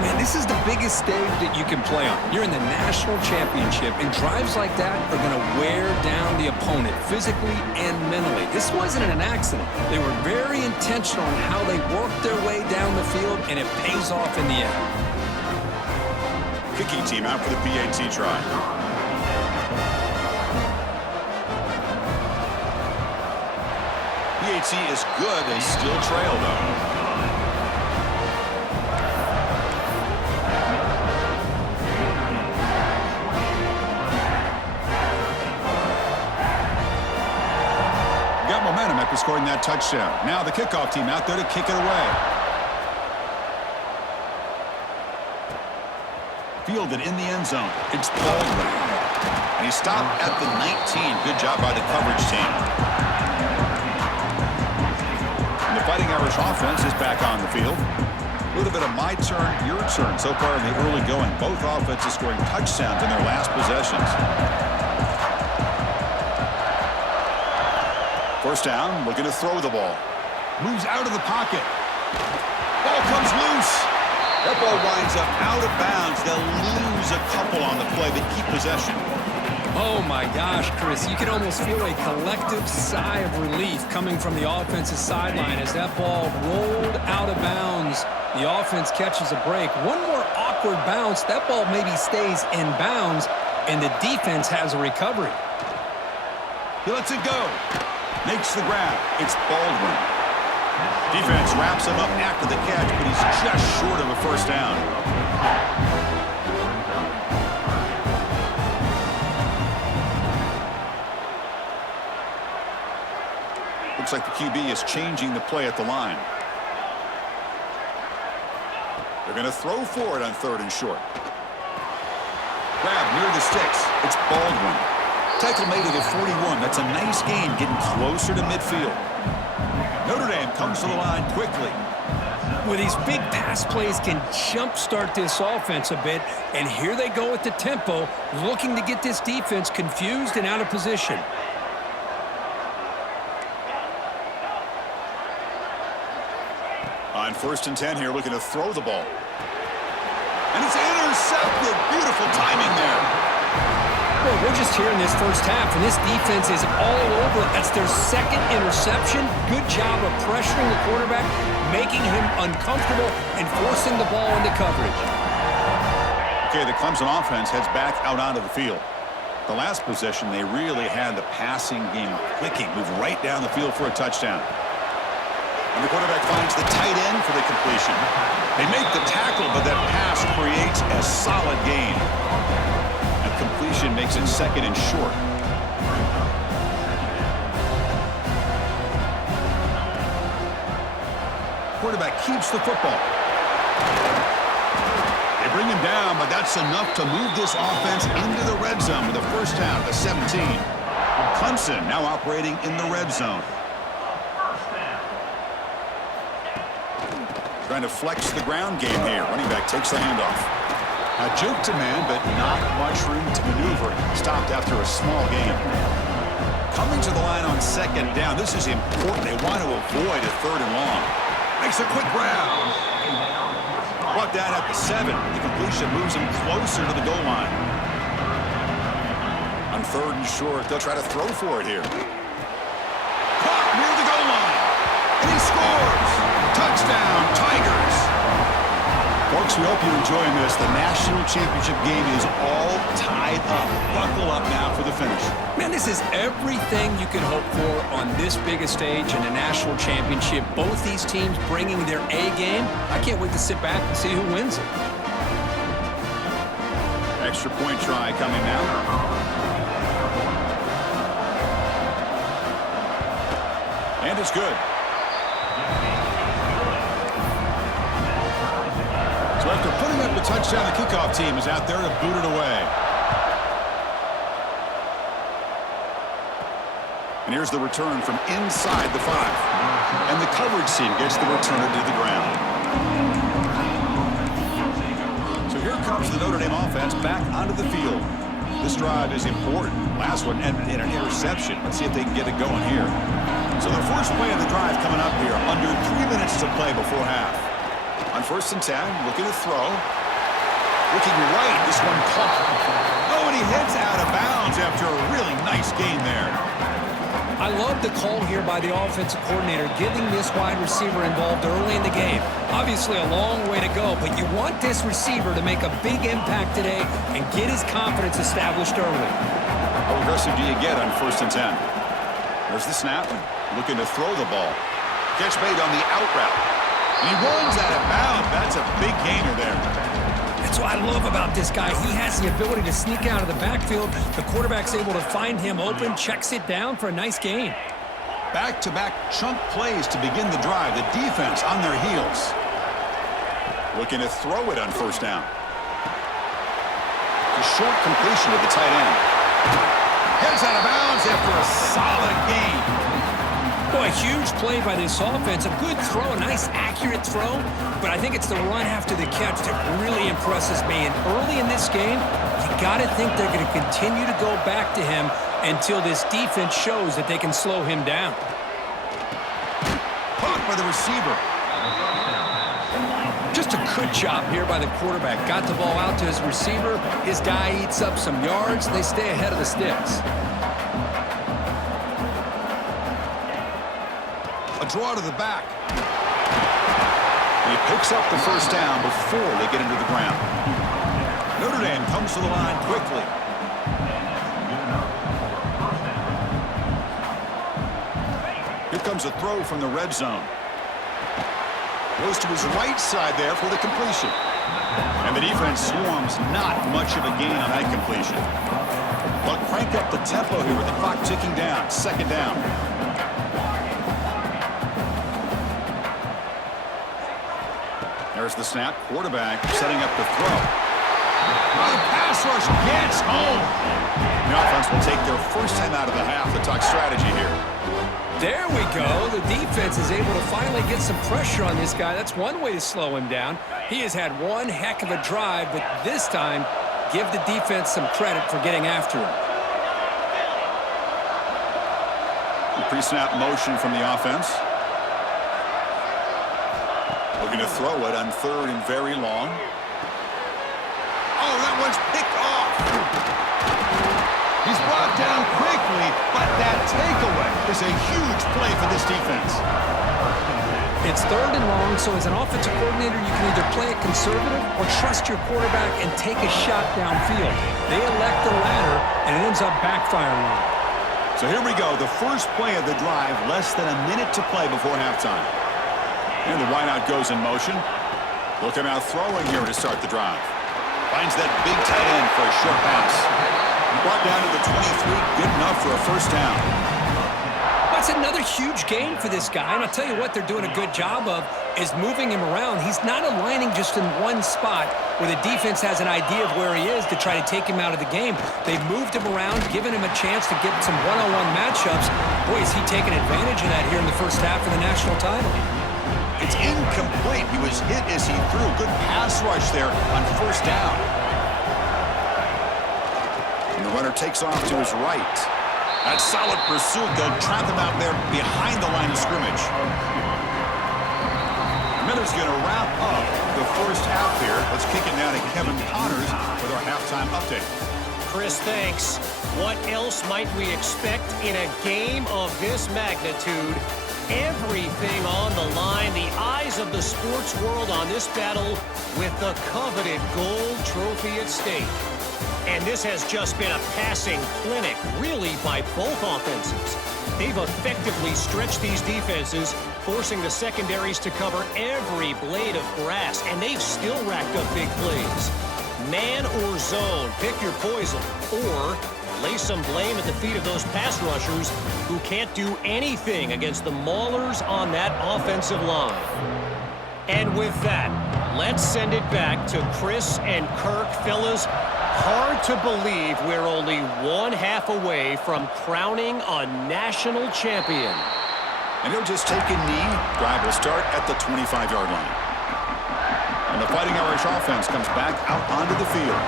Man, this is the biggest stage that you can play on. You're in the national championship, and drives like that are going to wear down the opponent physically and mentally. This wasn't an accident. They were very intentional on how they worked their way down the field, and it pays off in the end. Kicking team out for the PAT try. PAT is good. They still trail, though. Got momentum after scoring that touchdown. Now the kickoff team out there to kick it away. Fielded in the end zone. It's Baldwin. And he stopped at the 19. Good job by the coverage team. The Fighting Irish offense is back on the field. A little bit of my turn, your turn so far in the early going. Both offenses scoring touchdowns in their last possessions. First down, looking to throw the ball. Moves out of the pocket. Ball comes loose. That ball winds up out of bounds. They'll lose a couple on the play, but keep possession. Oh, my gosh, Chris. You can almost feel a collective sigh of relief coming from the offensive sideline as that ball rolled out of bounds. The offense catches a break. One more awkward bounce. That ball maybe stays in bounds, and the defense has a recovery. He lets it go. Makes the grab. It's Baldwin. Defense wraps him up after the catch, but he's just short of a first down. Looks like the QB is changing the play at the line. They're going to throw for it on third and short. grab near the sticks. It's Baldwin. Tackle made at 41. That's a nice gain, getting closer to midfield. Notre Dame comes to the line quickly. Well, these big pass plays can jumpstart this offense a bit, and here they go at the tempo, looking to get this defense confused and out of position. On 1st and 10 here, looking to throw the ball. And it's intercepted. Beautiful timing there. Well, we're just here in this first half, and this defense is all over it. That's their second interception. Good job of pressuring the quarterback, making him uncomfortable, and forcing the ball into coverage. Okay, the Clemson offense heads back out onto the field. The last possession, they really had the passing game clicking. Moved right down the field for a touchdown. And the quarterback finds the tight end for the completion. They make the tackle, but that pass creates a solid gain. And completion makes it 2nd and short. Quarterback keeps the football. They bring him down, but that's enough to move this offense into the red zone with a first down at the 17. Clemson now operating in the red zone. Trying to flex the ground game here. Running back takes the handoff. A juke to man, but not much room to maneuver. Stopped after a small gain. Coming to the line on 2nd down. This is important. They want to avoid a 3rd and long. Makes a quick grab. Brought down at the 7. The completion moves him closer to the goal line. On 3rd and short, they'll try to throw for it here. Caught near the goal line. And he scores. Touchdown, Tigers. Folks, we hope you're enjoying this. The national championship game is all tied up. Buckle up now for the finish. Man, this is everything you can hope for on this biggest stage in a national championship. Both these teams bringing their A game. I can't wait to sit back and see who wins it. Extra point try coming now. And it's good. So after putting up the touchdown, the kickoff team is out there to boot it away. And here's the return from inside the 5. And the coverage team gets the returner to the ground. So here comes the Notre Dame offense back onto the field. This drive is important. Last one ended in an interception. Let's see if they can get it going here. So the first play of the drive coming up here. Under 3 minutes to play before half. On 1st and 10, looking to throw. Looking right, this one caught. Oh, and he heads out of bounds after a really nice gain there. I love the call here by the offensive coordinator, getting this wide receiver involved early in the game. Obviously a long way to go, but you want this receiver to make a big impact today and get his confidence established early. How aggressive do you get on 1st and 10? There's the snap. Looking to throw the ball. Catch made on the out route. And he runs out of bounds. That's a big gainer there. That's what I love about this guy. He has the ability to sneak out of the backfield. The quarterback's able to find him open, checks it down for a nice gain. Back-to-back chunk plays to begin the drive. The defense on their heels. Looking to throw it on 1st down. A short completion with the tight end. Heads out of bounds after a solid gain. Boy, a huge play by this offense. A good throw, a nice accurate throw. But I think it's the run after the catch that really impresses me. And early in this game, you got to think they're going to continue to go back to him until this defense shows that they can slow him down. Caught by the receiver. Just a good job here by the quarterback. Got the ball out to his receiver. His guy eats up some yards. They stay ahead of the sticks. A draw to the back. He picks up the first down before they get into the ground. Notre Dame comes to the line quickly. Here comes a throw from the red zone. Goes to his right side there for the completion. And the defense swarms, not much of a gain on that completion. But crank up the tempo here with the clock ticking down. 2nd down. There's the snap. Quarterback setting up the throw. Oh, the pass rush gets home. The offense will take their first time out of the half to talk strategy here. There we go. The defense is able to finally get some pressure on this guy. That's one way to slow him down. He has had one heck of a drive, but this time, give the defense some credit for getting after him. Pre-snap motion from the offense. Looking to throw it on third and very long. Oh, that one's picked off. He's brought down quickly, but that takeaway is a huge play for this defense. It's third and long, so as an offensive coordinator, you can either play it conservative or trust your quarterback and take a shot downfield. They elect the latter, and it ends up backfiring on them. So here we go, the first play of the drive, less than a minute to play before halftime. And the wideout goes in motion. Looking out throwing here to start the drive. Finds that big tight end for a short pass. Brought down to the 23, good enough for a first down. That's another huge gain for this guy, and I'll tell you what they're doing a good job of is moving him around. He's not aligning just in one spot where the defense has an idea of where he is to try to take him out of the game. They've moved him around, given him a chance to get some one-on-one matchups. Boy, is he taking advantage of that here in the first half of the national title. It's incomplete. He was hit as he threw. Good pass rush there on first down. And the runner takes off to his right. That solid pursuit. They'll trap him out there behind the line of scrimmage. Miller's going to wrap up the first half here. Let's kick it now to Kevin Connors with our halftime update. Chris, thanks. What else might we expect in a game of this magnitude? Everything on the line, the eyes of the sports world on this battle with the coveted gold trophy at stake. And this has just been a passing clinic, really, by both offenses. They've effectively stretched these defenses, forcing the secondaries to cover every blade of grass, and they've still racked up big plays. Man or zone, pick your poison, or lay some blame at the feet of those pass rushers who can't do anything against the maulers on that offensive line. And with that, let's send it back to Chris and Kirk. Fellas, hard to believe we're only one half away from crowning a national champion. And he'll just take a knee. Drive will start at the 25-yard line. And the Fighting Irish offense comes back out onto the field.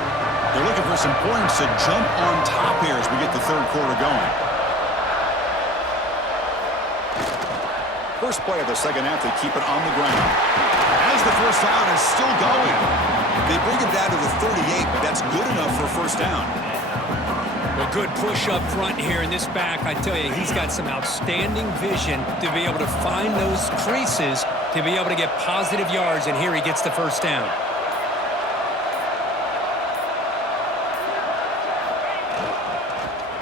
They're looking for some points to jump on top here as we get the third quarter going. First play of the second half, they keep it on the ground. As the first down is still going. They bring it down to the 38, but that's good enough for a first down. Well, good push up front here in this back. I tell you, he's got some outstanding vision to be able to find those creases, to be able to get positive yards, and here he gets the first down.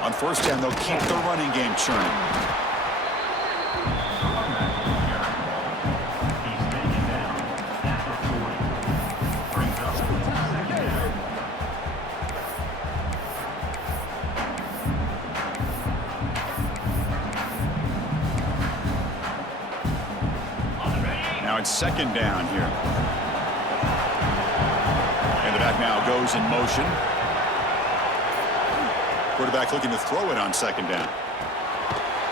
On first down, they'll keep the running game churning. Now it's second down here. And the back now goes in motion. Quarterback looking to throw it on second down.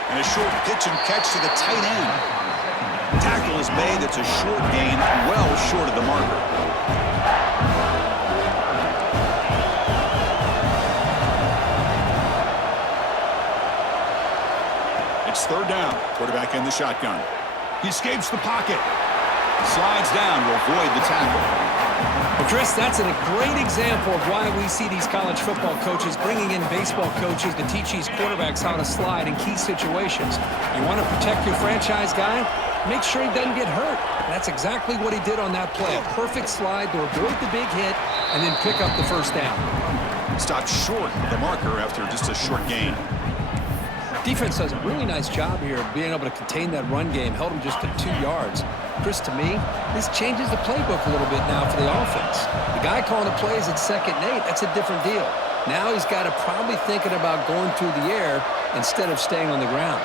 And a short pitch and catch to the tight end. Tackle is made. It's a short gain, well short of the marker. It's third down. Quarterback in the shotgun. He escapes the pocket. Slides down to avoid the tackle. Well, Chris, that's a great example of why we see these college football coaches bringing in baseball coaches to teach these quarterbacks how to slide in key situations. You want to protect your franchise guy? Make sure he doesn't get hurt. That's exactly what he did on that play. A perfect slide to avoid the big hit and then pick up the first down. Stopped short of the marker after just a short gain. Defense does a really nice job here of being able to contain that run game. Held him just to 2 yards. Chris, to me, this changes the playbook a little bit now for the offense. The guy calling the plays at 2nd and 8, that's a different deal. Now he's got to probably thinking about going through the air instead of staying on the ground.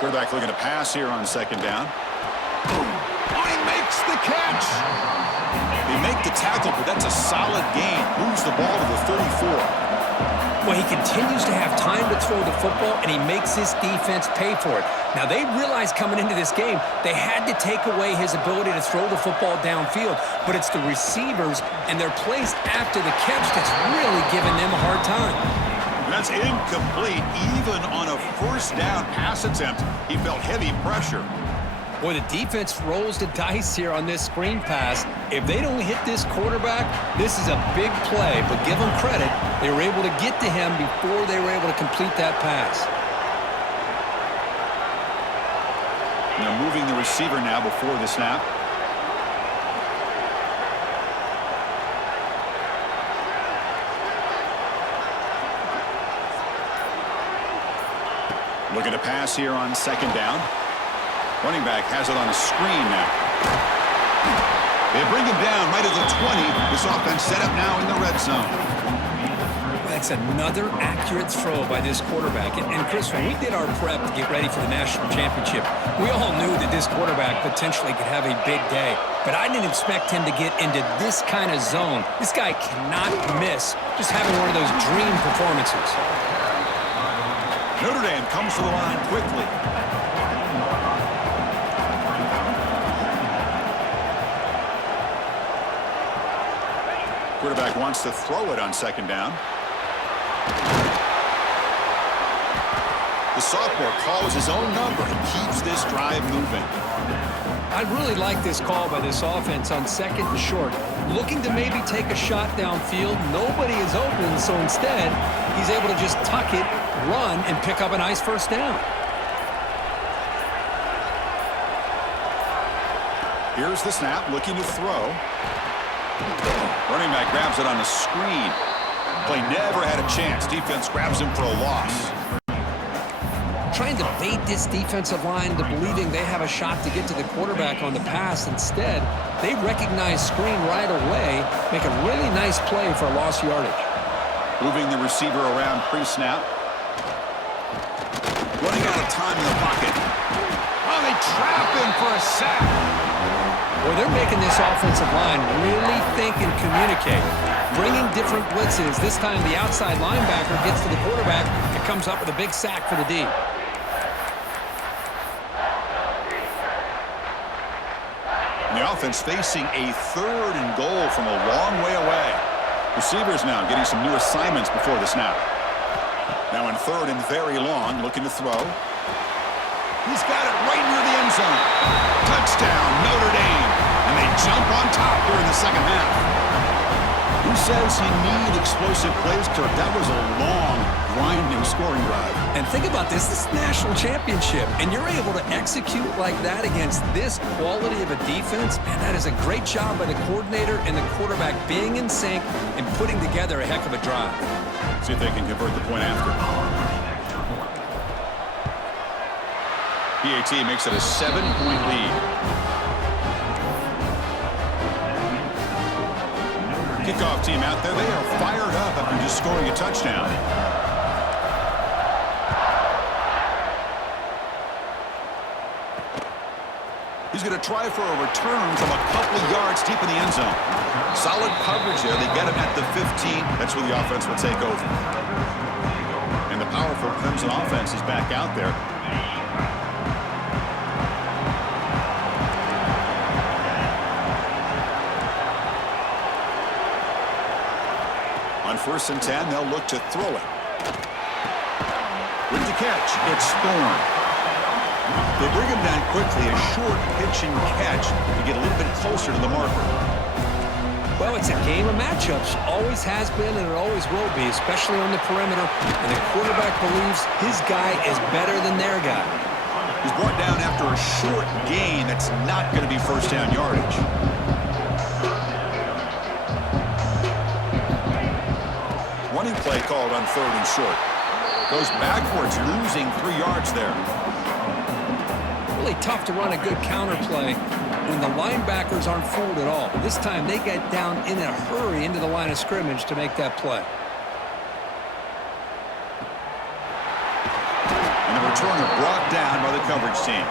Quarterback looking to pass here on second down. Oh, he makes makes the catch. They make the tackle, but that's a solid gain. Moves the ball to the 34. Well, he continues to have time to throw the football, and he makes his defense pay for it. Now, they realized coming into this game they had to take away his ability to throw the football downfield, but it's the receivers and their plays after the catch that's really giving them a hard time. That's incomplete. Even on a first down pass attempt, he felt heavy pressure. Boy, the defense rolls the dice here on this screen pass. If they don't hit this quarterback, this is a big play. But give them credit, they were able to get to him before they were able to complete that pass. They're moving the receiver now before the snap. Looking to pass here on second down. Running back has it on a screen now. They bring him down right at the 20. This offense set up now in the red zone. That's another accurate throw by this quarterback. And Chris, when we did our prep to get ready for the national championship, we all knew that this quarterback potentially could have a big day. But I didn't expect him to get into this kind of zone. This guy cannot miss just having one of those dream performances. Notre Dame comes to the line quickly. Quarterback wants to throw it on second down. The sophomore calls his own number and keeps this drive moving. I really like this call by this offense on second and short. Looking to maybe take a shot downfield. Nobody is open, so instead, he's able to just tuck it, run, and pick up a nice first down. Here's the snap, looking to throw. Running back grabs it on the screen. Play never had a chance. Defense grabs him for a loss. Trying to bait this defensive line to believing they have a shot to get to the quarterback on the pass. Instead, they recognize screen right away, make a really nice play for lost yardage. Moving the receiver around pre-snap. Running out of time in the pocket. Oh, they trap him for a sack. Boy, they're making this offensive line really think and communicate. Bringing different blitzes. This time the outside linebacker gets to the quarterback and comes up with a big sack for the D. And the offense facing a 3rd and goal from a long way away. Receivers now getting some new assignments before the snap. Now in 3rd and very long, looking to throw. He's got it right near the end zone. Touchdown, Notre Dame. And they jump on top here in the second half. Who says you need explosive plays, Kirk? That was a long, grinding scoring drive. And think about this. This is national championship. And you're able to execute like that against this quality of a defense. Man, that is a great job by the coordinator and the quarterback being in sync and putting together a heck of a drive. See if they can convert the point after. PAT makes it a 7-point lead. Kickoff team out there. They are fired up after just scoring a touchdown. He's going to try for a return from a couple of yards deep in the end zone. Solid coverage there. They get him at the 15. That's where the offense will take over. And the powerful Clemson offense is back out there. On 1st and 10, they'll look to throw it. With the catch, it's Thorne. They bring him down quickly, a short pitch and catch to get a little bit closer to the marker. Well, it's a game of matchups. Always has been and it always will be, especially on the perimeter. And the quarterback believes his guy is better than their guy. He's brought down after a short gain that's not going to be first down yardage. Running play called on 3rd and short. Goes backwards, losing 3 yards there. Really tough to run a good counter play when the linebackers aren't fooled at all. This time they get down in a hurry into the line of scrimmage to make that play. And the returner brought down by the coverage team.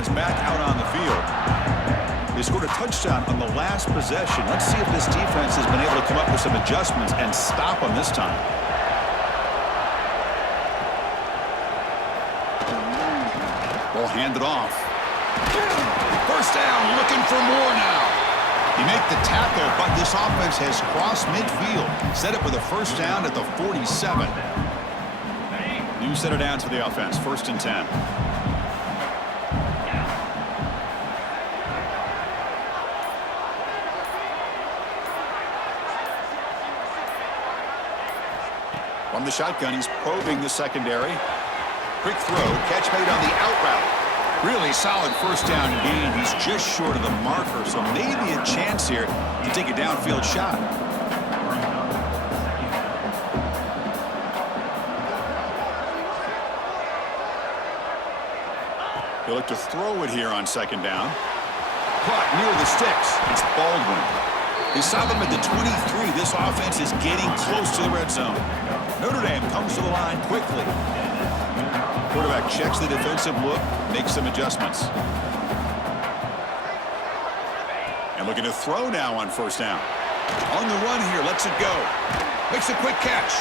offense back out on the field. They scored a touchdown on the last possession. Let's see if this defense has been able to come up with some adjustments and stop them this time. Ball handed off. First down, looking for more now. He made the tackle, but this offense has crossed midfield. Set up with a first down at the 47. New set of downs for the offense. 1st and 10. From the shotgun, he's probing the secondary. Quick throw, catch made on the out route. Really solid first down gain. He's just short of the marker, so maybe a chance here to take a downfield shot. He'll look to throw it here on 2nd down. Caught near the sticks. It's Baldwin. They saw them at the 23. This offense is getting close to the red zone. Notre Dame comes to the line quickly. Quarterback checks the defensive look, makes some adjustments. And looking to throw now on 1st down. On the run here, lets it go. Makes a quick catch.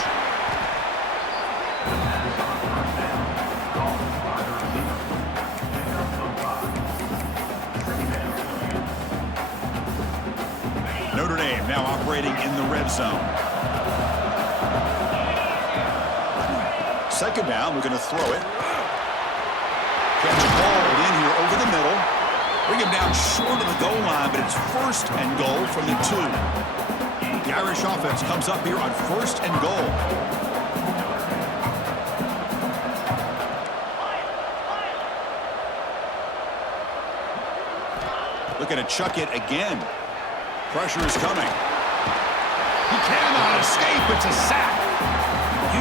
Notre Dame now operating in the red zone. 2nd down, we're going to throw it. Catch ball in here over the middle. Bring him down short of the goal line, but it's 1st and goal from the 2. The Irish offense comes up here on 1st and goal. Looking to chuck it again. Pressure is coming. He cannot escape. It's a sack.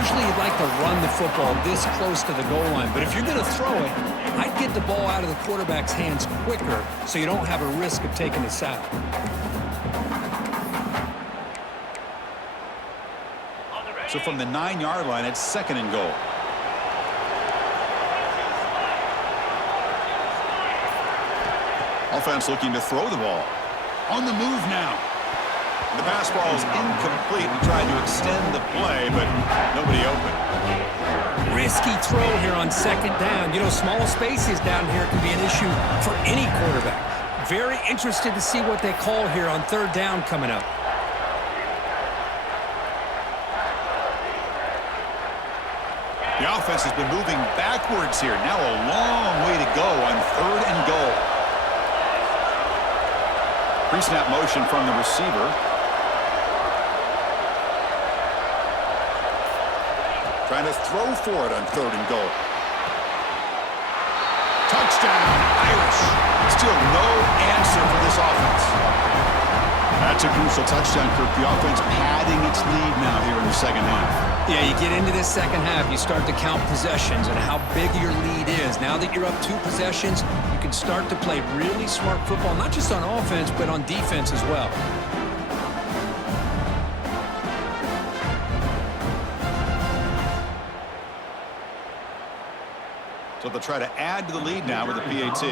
Usually you'd like to run the football this close to the goal line, but if you're going to throw it, I'd get the ball out of the quarterback's hands quicker so you don't have a risk of taking a sack. So from the 9-yard line, it's 2nd and goal. Offense looking to throw the ball. On the move now. The pass ball is incomplete. We tried to extend the play, but nobody open. Risky throw here on 2nd down. You know, small spaces down here can be an issue for any quarterback. Very interested to see what they call here on 3rd down coming up. The offense has been moving backwards here. Now a long way to go on 3rd and goal. Pre-snap motion from the receiver. Trying to throw for it on 3rd and goal. Touchdown, Irish. Still no answer for this offense. That's a crucial touchdown, Kirk. The offense padding its lead now here in the 2nd half. Yeah, you get into this 2nd half, you start to count possessions and how big your lead is. Now that you're up 2 possessions, you can start to play really smart football, not just on offense, but on defense as well. So they'll try to add to the lead now with a PAT.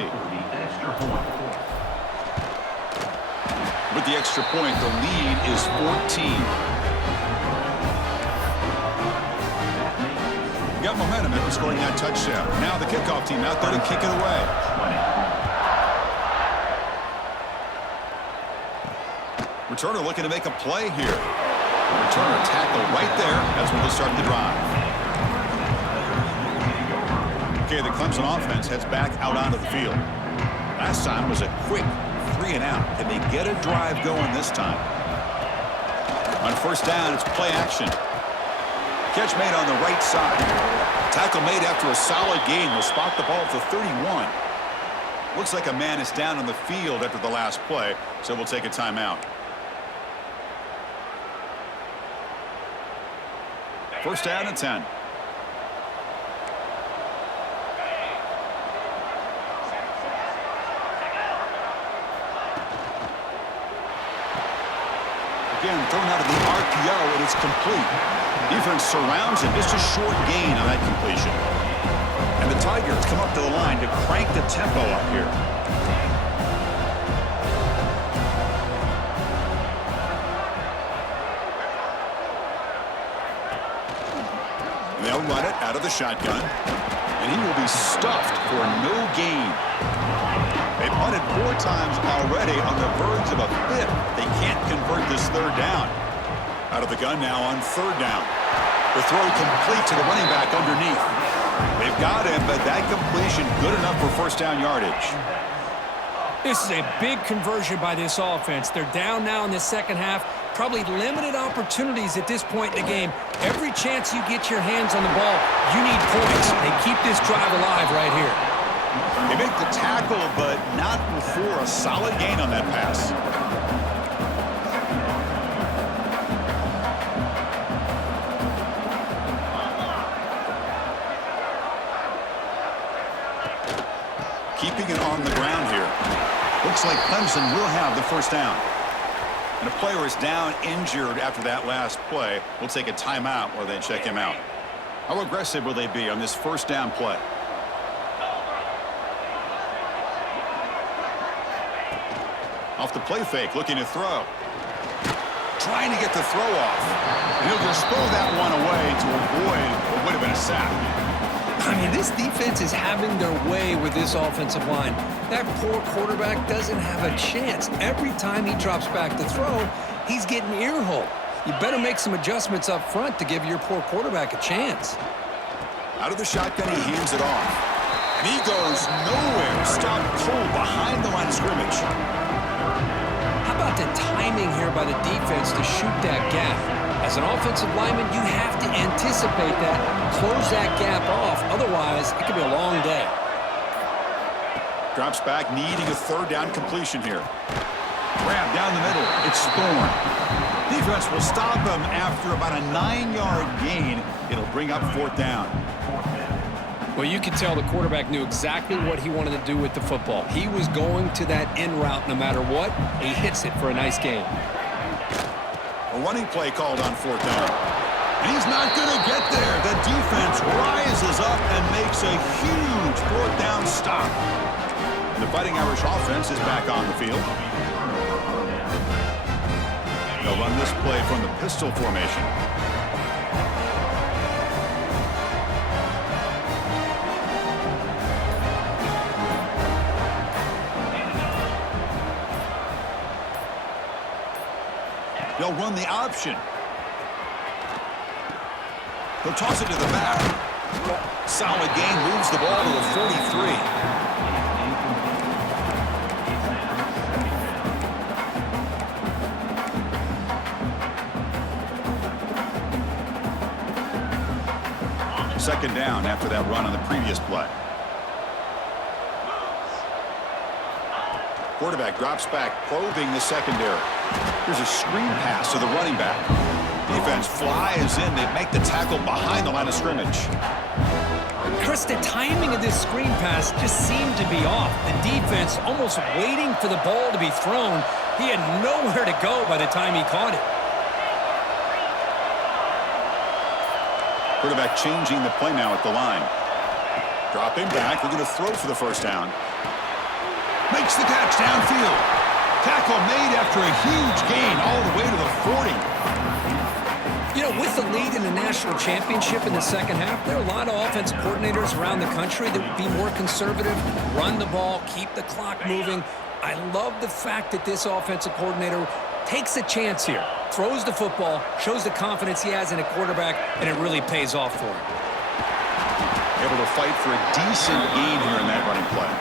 With the extra point, the lead is 14. Got momentum after scoring that touchdown. Now the kickoff team out there to kick it away. Returner looking to make a play here. Returner tackle right there. That's when they'll start the drive. Okay, the Clemson offense heads back out onto the field. Last time was a quick 3 and out. Can they get a drive going this time? On 1st down, it's play action. Catch made on the right side. Tackle made after a solid gain. Will spot the ball at the 31. Looks like a man is down on the field after the last play, so we'll take a timeout. 1st down and 10. Again, thrown out of the RPO, and it's complete. Defense surrounds him. Just a short gain on that completion. And the Tigers come up to the line to crank the tempo up here. They'll run it out of the shotgun. And he will be stuffed for no gain. They punted 4 times already on the verge of a 5th. They can't convert this 3rd down. Out of the gun now on 3rd down. The throw complete to the running back underneath. They've got him, but that completion good enough for 1st down yardage. This is a big conversion by this offense. They're down now in the second half. Probably limited opportunities at this point in the game. Every chance you get your hands on the ball, you need points. They keep this drive alive right here. They make the tackle, but not before a solid gain on that pass. Keeping it on the ground here. Looks like Clemson will have the 1st down. And a player is down injured after that last play. We'll take a timeout while they check him out. How aggressive will they be on this 1st down play? Off the play fake, looking to throw. Trying to get the throw off. And he'll just throw that one away to avoid what would have been a sack. I mean, this defense is having their way with this offensive line. That poor quarterback doesn't have a chance. Every time he drops back to throw, he's getting ear-holed. You better make some adjustments up front to give your poor quarterback a chance. Out of the shotgun, he hands it off. And he goes nowhere. Stopped cold behind the line of scrimmage. How about the timing here by the defense to shoot that gap? As an offensive lineman, you have to anticipate that, close that gap off. Otherwise, it could be a long day. Drops back, needing a 3rd down completion here. Grab down the middle. It's Thorne. Defense will stop him after about a 9-yard gain. It'll bring up 4th down. Well, you can tell the quarterback knew exactly what he wanted to do with the football. He was going to that in route no matter what. He hits it for a nice gain. A running play called on 4th down. And he's not going to get there. The defense rises up and makes a huge 4th down stop. The Fighting Irish offense is back on the field. They'll run this play from the pistol formation. They'll run the option. He'll toss it to the back. Solid gain, moves the ball to the 43. Second down after that run on the previous play. Quarterback drops back, probing the secondary. Here's a screen pass to the running back. Defense flies in. They make the tackle behind the line of scrimmage. Chris, the timing of this screen pass just seemed to be off. The defense almost waiting for the ball to be thrown. He had nowhere to go by the time he caught it. Quarterback changing the play now at the line. Dropping back. They're going to throw for the 1st down. Makes the catch downfield. Tackle made after a huge gain all the way to the 40. You know, with the lead in the national championship in the second half, there are a lot of offensive coordinators around the country that would be more conservative, run the ball, keep the clock moving. I love the fact that this offensive coordinator takes a chance here, throws the football, shows the confidence he has in a quarterback, and it really pays off for him. Able to fight for a decent gain here in that running play.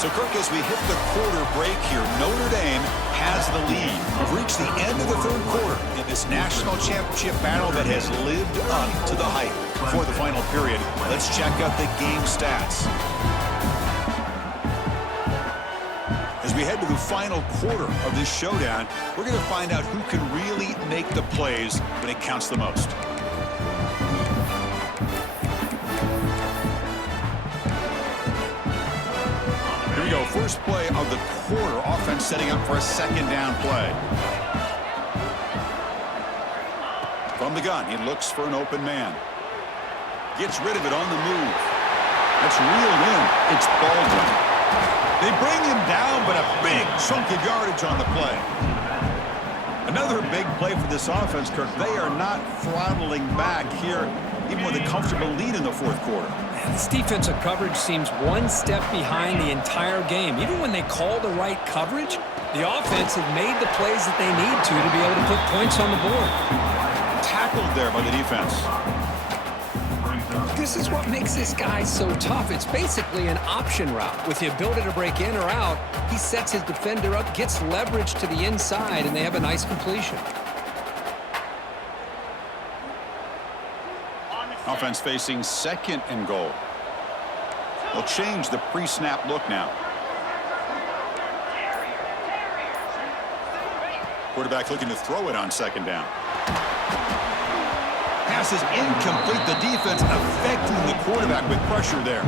So, Kirk, as we hit the quarter break here, Notre Dame has the lead. We've reached the end of the 3rd quarter in this national championship battle that has lived up to the hype. Before the final period, let's check out the game stats. As we head to the final quarter of this showdown, we're going to find out who can really make the plays when it counts the most. Here we go. First play of the quarter. Offense setting up for a 2nd down play. From the gun, he looks for an open man. Gets rid of it on the move. That's reeled in. It's Baldwin. They bring him down, but a big chunk of yardage on the play. Another big play for this offense, Kirk. They are not throttling back here, even with a comfortable lead in the fourth quarter. This defensive coverage seems one step behind the entire game. Even when they call the right coverage, the offense have made the plays that they need to be able to put points on the board. Tackled there by the defense. This is what makes this guy so tough. It's basically an option route. With the ability to break in or out, he sets his defender up, gets leverage to the inside, and they have a nice completion. Offense facing second and goal. They'll change the pre-snap look now. Quarterback looking to throw it on second down. Pass is incomplete. The defense affecting the quarterback with pressure there.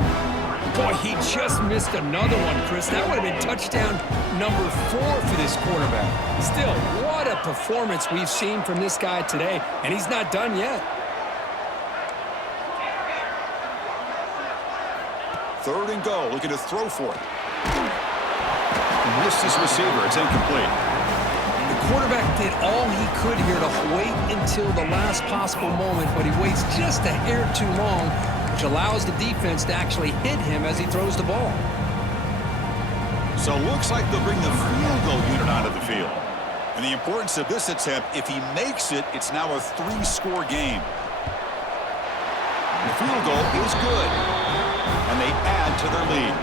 Boy, he just missed another one, Chris. That would have been touchdown number 4 for this quarterback. Still, what a performance we've seen from this guy today, and he's not done yet. Third and goal, looking to throw for it. Missed his receiver. It's incomplete. The quarterback did all he could here to wait until the last possible moment, but he waits just a hair too long, which allows the defense to actually hit him as he throws the ball. So it looks like they'll bring the field goal unit onto the field. And the importance of this attempt, if he makes it, it's now a 3-score game. The field goal is good, and they add to their lead.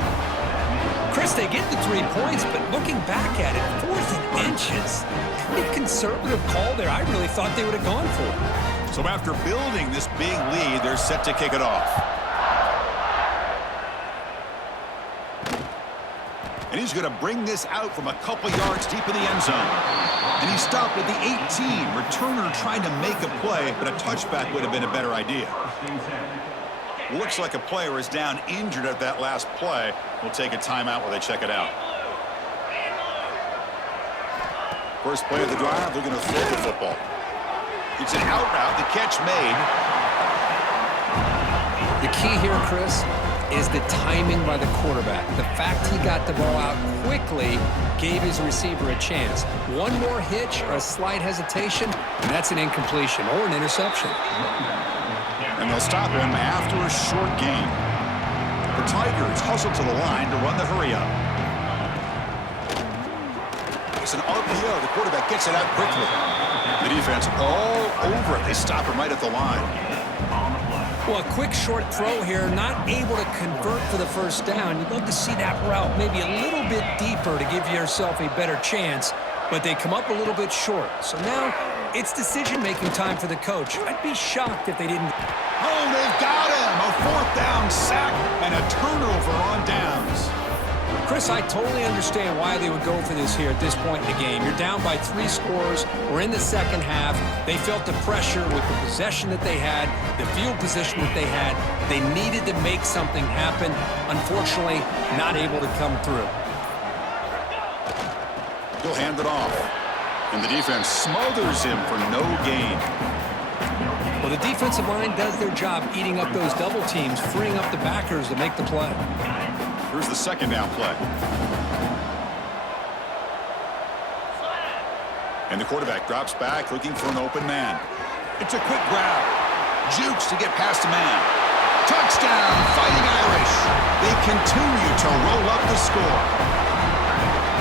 Chris, they get the 3 points, but looking back at it, 4th and inches. A conservative call there. I really thought they would have gone for it. So after building this big lead, they're set to kick it off. And he's going to bring this out from a couple yards deep in the end zone. And he stopped at the 18. Returner trying to make a play, but a touchback would have been a better idea. Looks like a player is down injured at that last play. We'll take a timeout while they check it out. First play of the drive, they're going to throw the football. It's an out route, the catch made. The key here, Chris, is the timing by the quarterback. The fact he got the ball out quickly gave his receiver a chance. One more hitch or a slight hesitation, and that's an incompletion or an interception. And they'll stop him after a short gain. The Tigers hustle to the line to run the hurry-up. It's an RPO. The quarterback gets it out quickly. The defense all over it. They stop him right at the line. Well, a quick short throw here, not able to convert for the first down. You'd love to see that route maybe a little bit deeper to give yourself a better chance, but they come up a little bit short. So now it's decision-making time for the coach. I'd be shocked if they didn't. Oh, they've got him! A 4th down sack and a turnover on downs. Chris, I totally understand why they would go for this here at this point in the game. You're down by 3 scores. We're in the second half. They felt the pressure with the possession that they had, the field position that they had. They needed to make something happen. Unfortunately, not able to come through. He'll hand it off. And the defense smothers him for no gain. Well, the defensive line does their job eating up those double teams, freeing up the backers to make the play. Here's the second down play. And the quarterback drops back looking for an open man. It's a quick grab. Jukes to get past a man. Touchdown, Fighting Irish. They continue to roll up the score.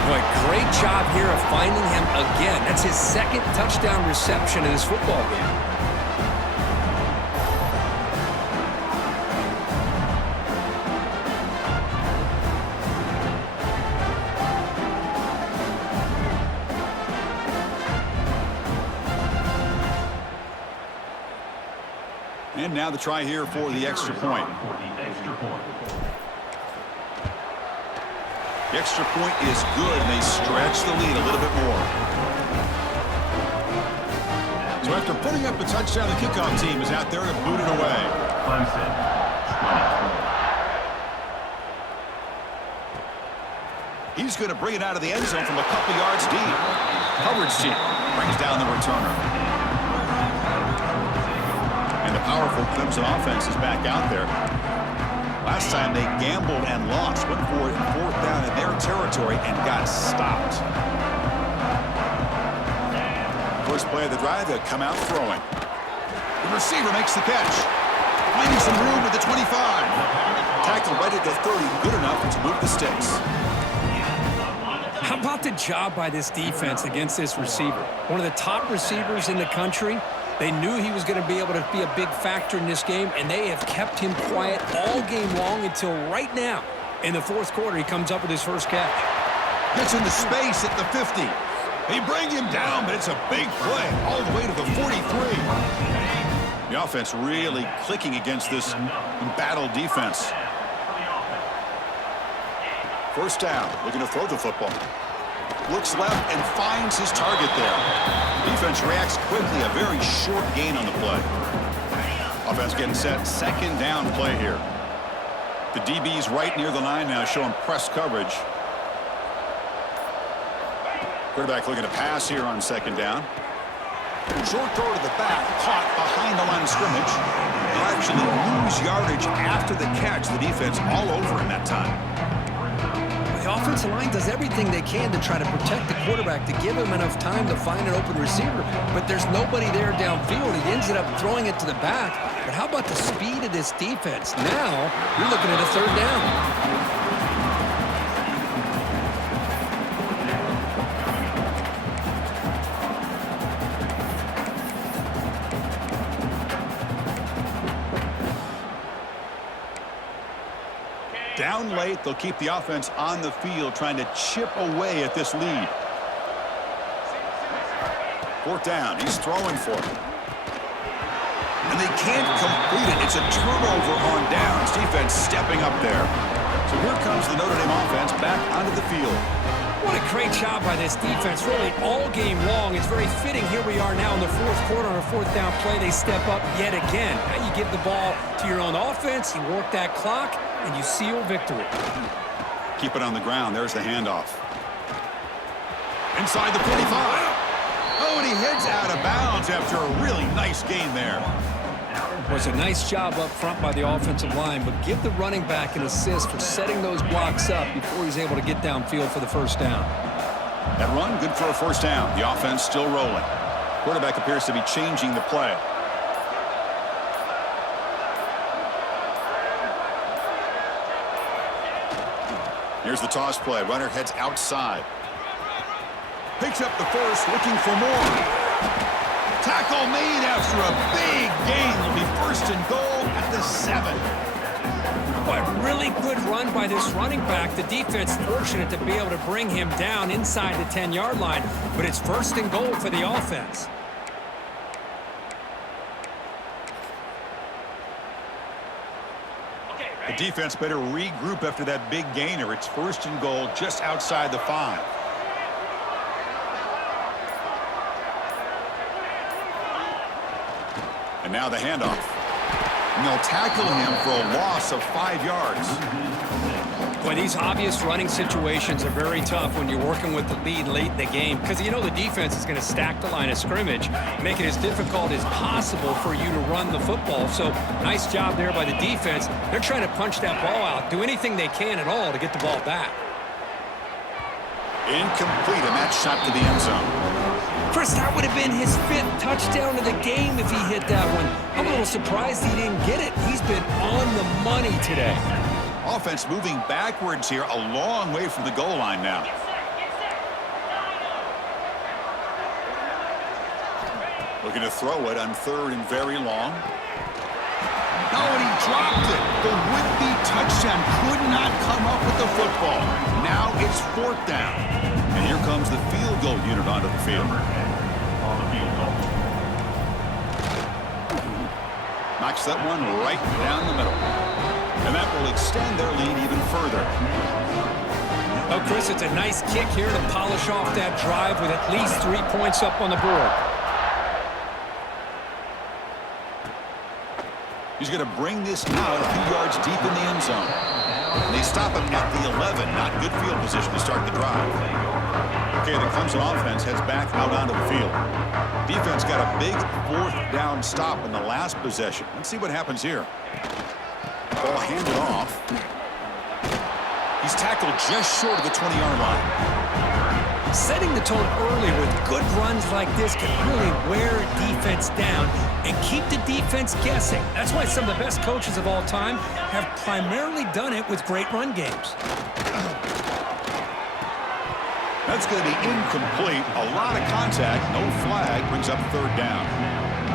Boy, great job here of finding him again. That's his 2nd touchdown reception in this football game. And now the try here for the extra point. The extra point is good, and they stretch the lead a little bit more. So after putting up a touchdown, the kickoff team is out there to boot it away. Clemson, 23. He's going to bring it out of the end zone from a couple yards deep. Coverage team brings down the returner. Clemson offense is back out there. Last time they gambled and lost. Went for it in 4th down in their territory and got stopped. First play of the drive, they'll come out throwing. The receiver makes the catch. Finding some room with the 25. Tackle right at the 30. Good enough to move the sticks. How about the job by this defense against this receiver? One of the top receivers in the country. They knew he was going to be able to be a big factor in this game, and they have kept him quiet all game long until right now. In the 4th quarter, he comes up with his first catch. Gets into space at the 50. They bring him down, but it's a big play all the way to the 43. The offense really clicking against this embattled defense. First down, looking to throw the football. Looks left and finds his target there. Defense reacts quickly, a very short gain on the play. Offense getting set, 2nd down play here. The DB's right near the line now, showing press coverage. Quarterback looking to pass here on 2nd down. Short throw to the back, caught behind the line of scrimmage. They'll actually lose yardage after the catch. The defense all over him that time. The offensive line does everything they can to try to protect the quarterback, to give him enough time to find an open receiver. But there's nobody there downfield. He ended up throwing it to the back. But how about the speed of this defense? Now, you're looking at a 3rd down. Down late, they'll keep the offense on the field, trying to chip away at this lead. 4th down, he's throwing for it. And they can't complete it. It's a turnover on downs. Defense stepping up there. So here comes the Notre Dame offense back onto the field. What a great job by this defense, really all game long. It's very fitting. Here we are now in the 4th quarter on a 4th down play. They step up yet again. Now you give the ball to your own offense, you work that clock, and you seal victory. Keep it on the ground. There's the handoff. Inside the 45. Oh, and he heads out of bounds after a really nice gain there. It was a nice job up front by the offensive line, but give the running back an assist for setting those blocks up before he's able to get downfield for the 1st down. That run, good for a 1st down. The offense still rolling. Quarterback appears to be changing the play. Here's the toss play. Runner heads outside. Picks up the 1st, looking for more. Tackle made after a big gain. Will be 1st and goal at the 7. Boy, really good run by this running back. The defense fortunate to be able to bring him down inside the 10-yard line, but it's 1st and goal for the offense. The defense better regroup after that big gainer. It's 1st and goal just outside the 5. And now the handoff. And they'll tackle him for a loss of 5 yards. Boy, these obvious running situations are very tough when you're working with the lead late in the game, because you know the defense is going to stack the line of scrimmage, make it as difficult as possible for you to run the football. So nice job there by the defense. They're trying to punch that ball out, do anything they can at all to get the ball back. Incomplete, and that shot to the end zone. Chris, that would have been his 5th touchdown of the game if he hit that one. I'm a little surprised he didn't get it. He's been on the money today. Offense moving backwards here, a long way from the goal line now. Looking to throw it on 3rd and very long. Oh, and he dropped it. The would-be touchdown could not come up with the football. Now it's 4th down. And here comes the field goal unit onto the field. Knocks that one right down the middle. And that will extend their lead even further. Oh, Chris, it's a nice kick here to polish off that drive with at least 3 points up on the board. He's going to bring this out a few yards deep in the end zone. And they stop him at the 11. Not good field position to start the drive. Okay, the Clemson offense heads back out onto the field. Defense got a big fourth down stop in the last possession. Let's see what happens here. Ball handed off. He's tackled just short of the 20-yard line. Setting the tone early with good runs like this can really wear a defense down and keep the defense guessing. That's why some of the best coaches of all time have primarily done it with great run games. That's going to be incomplete. A lot of contact. No flag. Brings up third down.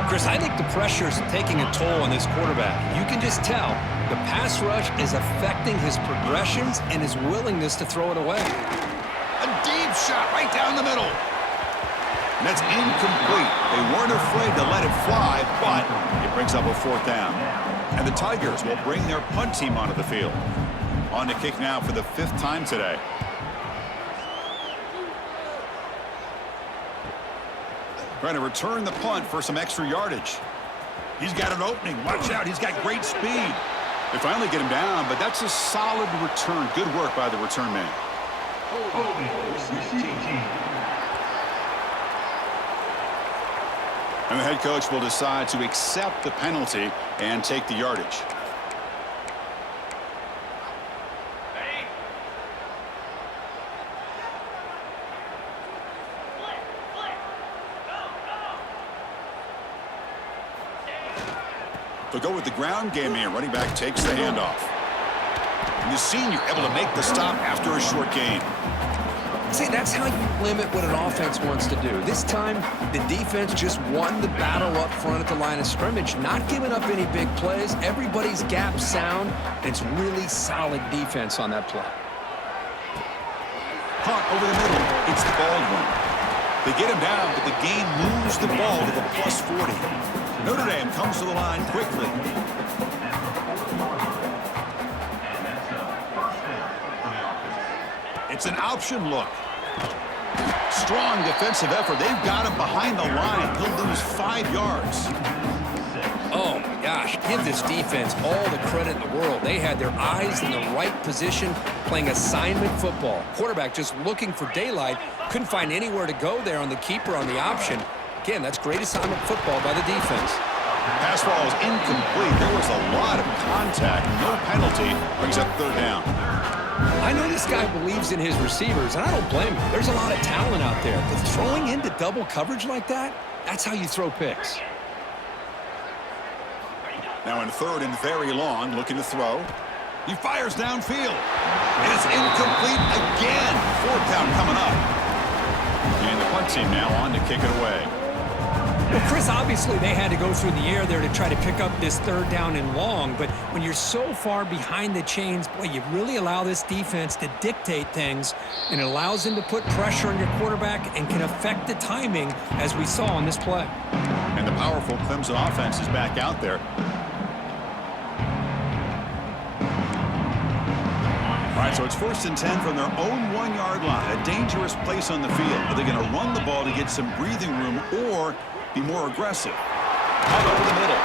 Chris, I think the pressure is taking a toll on this quarterback. You can just tell the pass rush is affecting his progressions and his willingness to throw it away. A deep shot right down the middle. And that's incomplete. They weren't afraid to let it fly, but it brings up a fourth down. And the Tigers will bring their punt team onto the field. On to kick now for the 5th time today. Trying to return the punt for some extra yardage. He's got an opening. Watch out. He's got great speed. They finally get him down, but that's a solid return. Good work by the return man. And the head coach will decide to accept the penalty and take the yardage. They'll go with the ground game here. Running back takes the handoff. And the senior able to make the stop after a short gain. See, that's how you limit what an offense wants to do. This time, the defense just won the battle up front at the line of scrimmage, not giving up any big plays. Everybody's gap sound. It's really solid defense on that play. Caught over the middle. It's Baldwin. They get him down, but the game moves the ball to the +40. Notre Dame comes to the line quickly. It's an option look. Strong defensive effort. They've got him behind the line. He'll lose 5 yards. Oh, my gosh. Give this defense all the credit in the world. They had their eyes in the right position playing assignment football. Quarterback just looking for daylight. Couldn't find anywhere to go there on the keeper on the option. Again, that's great assignment football by the defense. Pass ball is incomplete. There was a lot of contact. No penalty. Brings up third down. I know this guy believes in his receivers, and I don't blame him. There's a lot of talent out there. But throwing into double coverage like that, that's how you throw picks. Now in third and very long, looking to throw. He fires downfield. And it's incomplete again. Fourth down coming up. And the punt team now on to kick it away. Well, Chris, obviously they had to go through the air there to try to pick up this third down and long, but when you're so far behind the chains, boy, you really allow this defense to dictate things, and it allows them to put pressure on your quarterback and can affect the timing, as we saw on this play. And the powerful Clemson offense is back out there. All right, so it's 1st and 10 from their own 1-yard line. A dangerous place on the field. Are they going to run the ball to get some breathing room or be more aggressive? Out over the middle.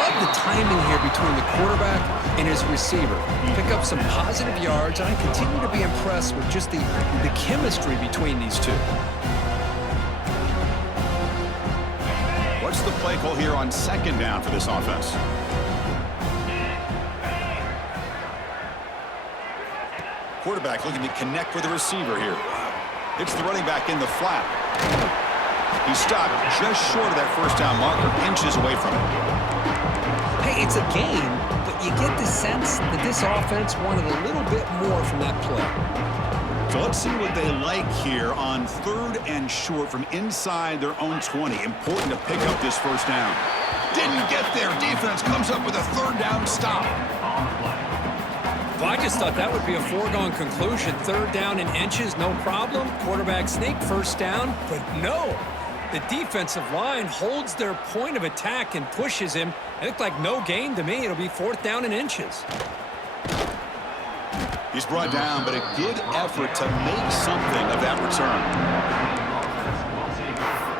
Love the timing here between the quarterback and his receiver. Pick up some positive yards, and I continue to be impressed with just the chemistry between these two. What's the play call here on 2nd down for this offense? Quarterback looking to connect with the receiver here. It's the running back in the flat. He stopped just short of that first down marker, inches away from it. Hey, it's a game, but you get the sense that this offense wanted a little bit more from that play. So let's see what they like here on 3rd and short from inside their own 20. Important to pick up this first down. Didn't get there. Defense comes up with a 3rd down stop. Well, I just thought that would be a foregone conclusion. 3rd down in inches, no problem. Quarterback sneak, 1st down. But no, the defensive line holds their point of attack and pushes him. It looked like no gain to me. It'll be 4th down in inches. He's brought down, but a good effort to make something of that return.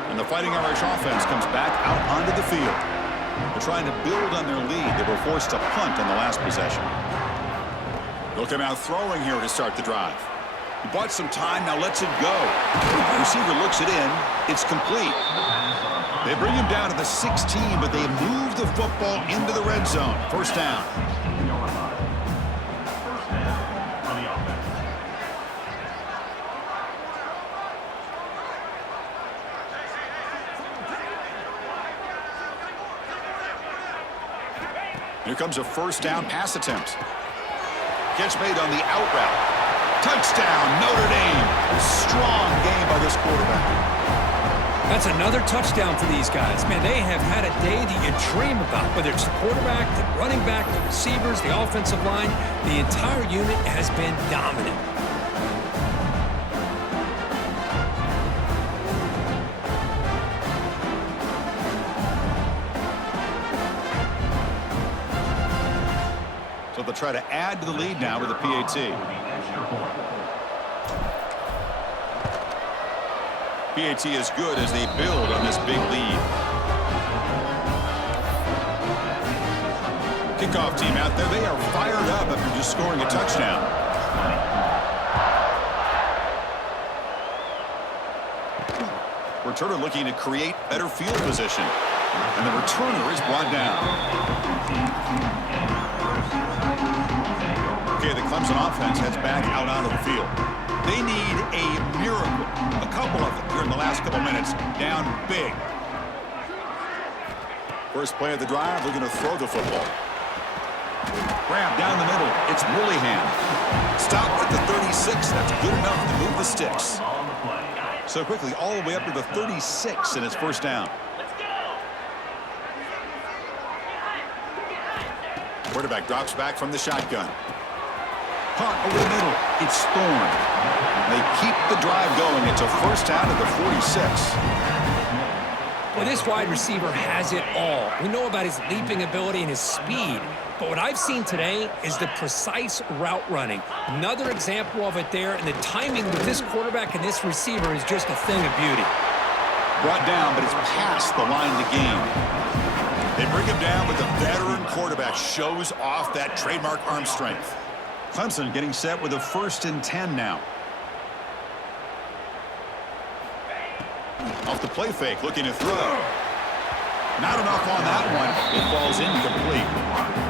And the Fighting Irish offense comes back out onto the field. They're trying to build on their lead. They were forced to punt on the last possession. They'll come out throwing here to start the drive. He bought some time, now lets it go. The receiver looks it in. It's complete. They bring him down to the 16, but they move the football into the red zone. First down. Here comes a first down pass attempt. Catch made on the out route. Touchdown, Notre Dame. Strong game by this quarterback. That's another touchdown for these guys. Man, they have had a day that you dream about, whether it's the quarterback, the running back, the receivers, the offensive line. The entire unit has been dominant. So they'll try to add to the lead now with a PAT. PAT is good as they build on this big lead. Kickoff team out there. They are fired up after just scoring a touchdown. Returner looking to create better field position. And the returner is brought down. Okay, the Clemson offense heads back out onto the field. They need a miracle. A couple of them here in the last couple minutes. Down big. First play of the drive, looking to throw the football. Grab down the middle. It's Willingham. Stop at the 36. That's good enough to move the sticks. So quickly, all the way up to the 36, and it's first down. Quarterback drops back from the shotgun. Punt over the middle. It's Thorne. They keep the drive going. It's a first down at the 46. Well, this wide receiver has it all. We know about his leaping ability and his speed. But what I've seen today is the precise route running. Another example of it there, and the timing with this quarterback and this receiver is just a thing of beauty. Brought down, but it's past the line to gain. They bring him down, but the veteran quarterback shows off that trademark arm strength. Clemson getting set with a 1st and 10 now. Off the play fake, looking to throw. Not enough on that one. It falls incomplete.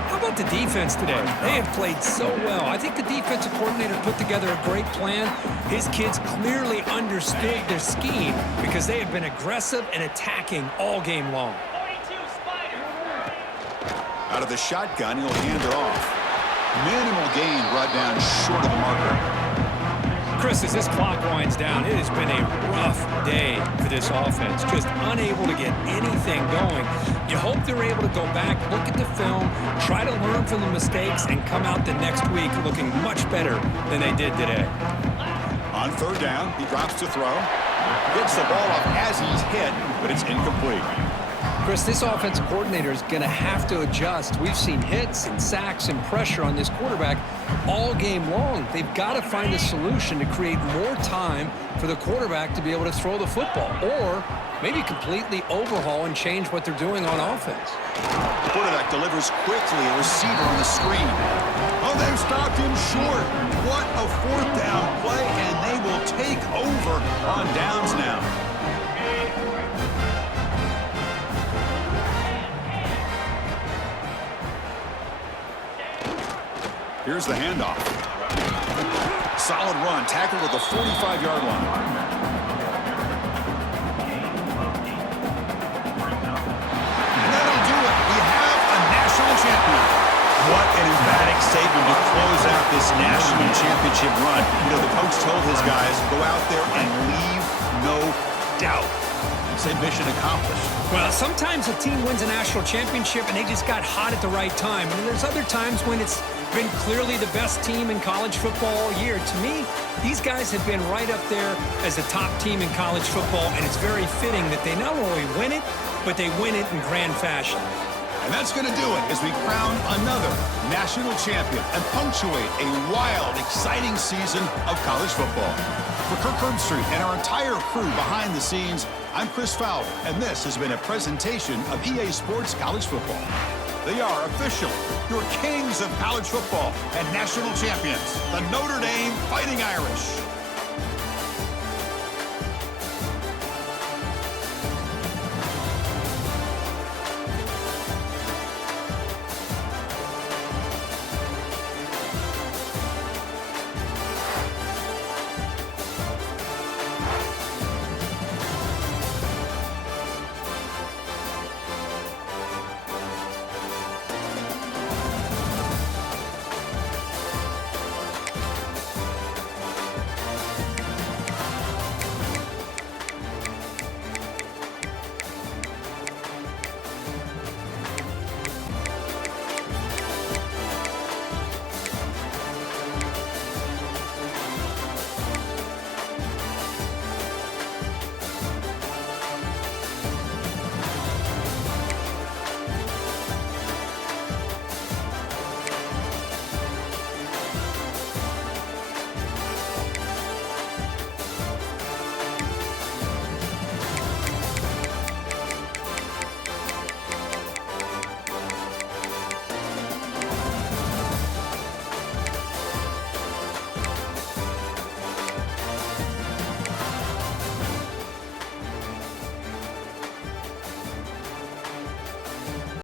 How about the defense today? They have played so well. I think the defensive coordinator put together a great plan. His kids clearly understood their scheme because they have been aggressive and attacking all game long. Out of the shotgun, he'll hand it off. Minimal gain brought down short of the marker. Chris, as this clock winds down, it has been a rough day for this offense. Just unable to get anything going. You hope they're able to go back, look at the film, try to learn from the mistakes, and come out the next week looking much better than they did today. On third down, he drops to throw. Gets the ball up as he's hit, but it's incomplete. Chris, this offensive coordinator is going to have to adjust. We've seen hits and sacks and pressure on this quarterback all game long. They've got to find a solution to create more time for the quarterback to be able to throw the football, or maybe completely overhaul and change what they're doing on offense. The quarterback delivers quickly, a receiver on the screen. Oh, they've stopped him short. What a fourth down play, and they will take over on downs now. Here's the handoff. Solid run, tackled at the 45-yard line. And that'll do it. We have a national champion. What an emphatic statement to close out this national championship run. You know, the coach told his guys, go out there and leave no doubt. Say mission accomplished. Well, sometimes a team wins a national championship and they just got hot at the right time. And there's other times when it's been clearly the best team in college football all year. To me, these guys have been right up there as the top team in college football, and it's very fitting that they not only win it, but they win it in grand fashion. And that's going to do it as we crown another national champion and punctuate a wild, exciting season of college football. For Kirk Herbstreit and our entire crew behind the scenes, I'm Chris Fowler, and this has been a presentation of EA Sports College Football. They are officially your kings of college football and national champions, the Notre Dame Fighting Irish.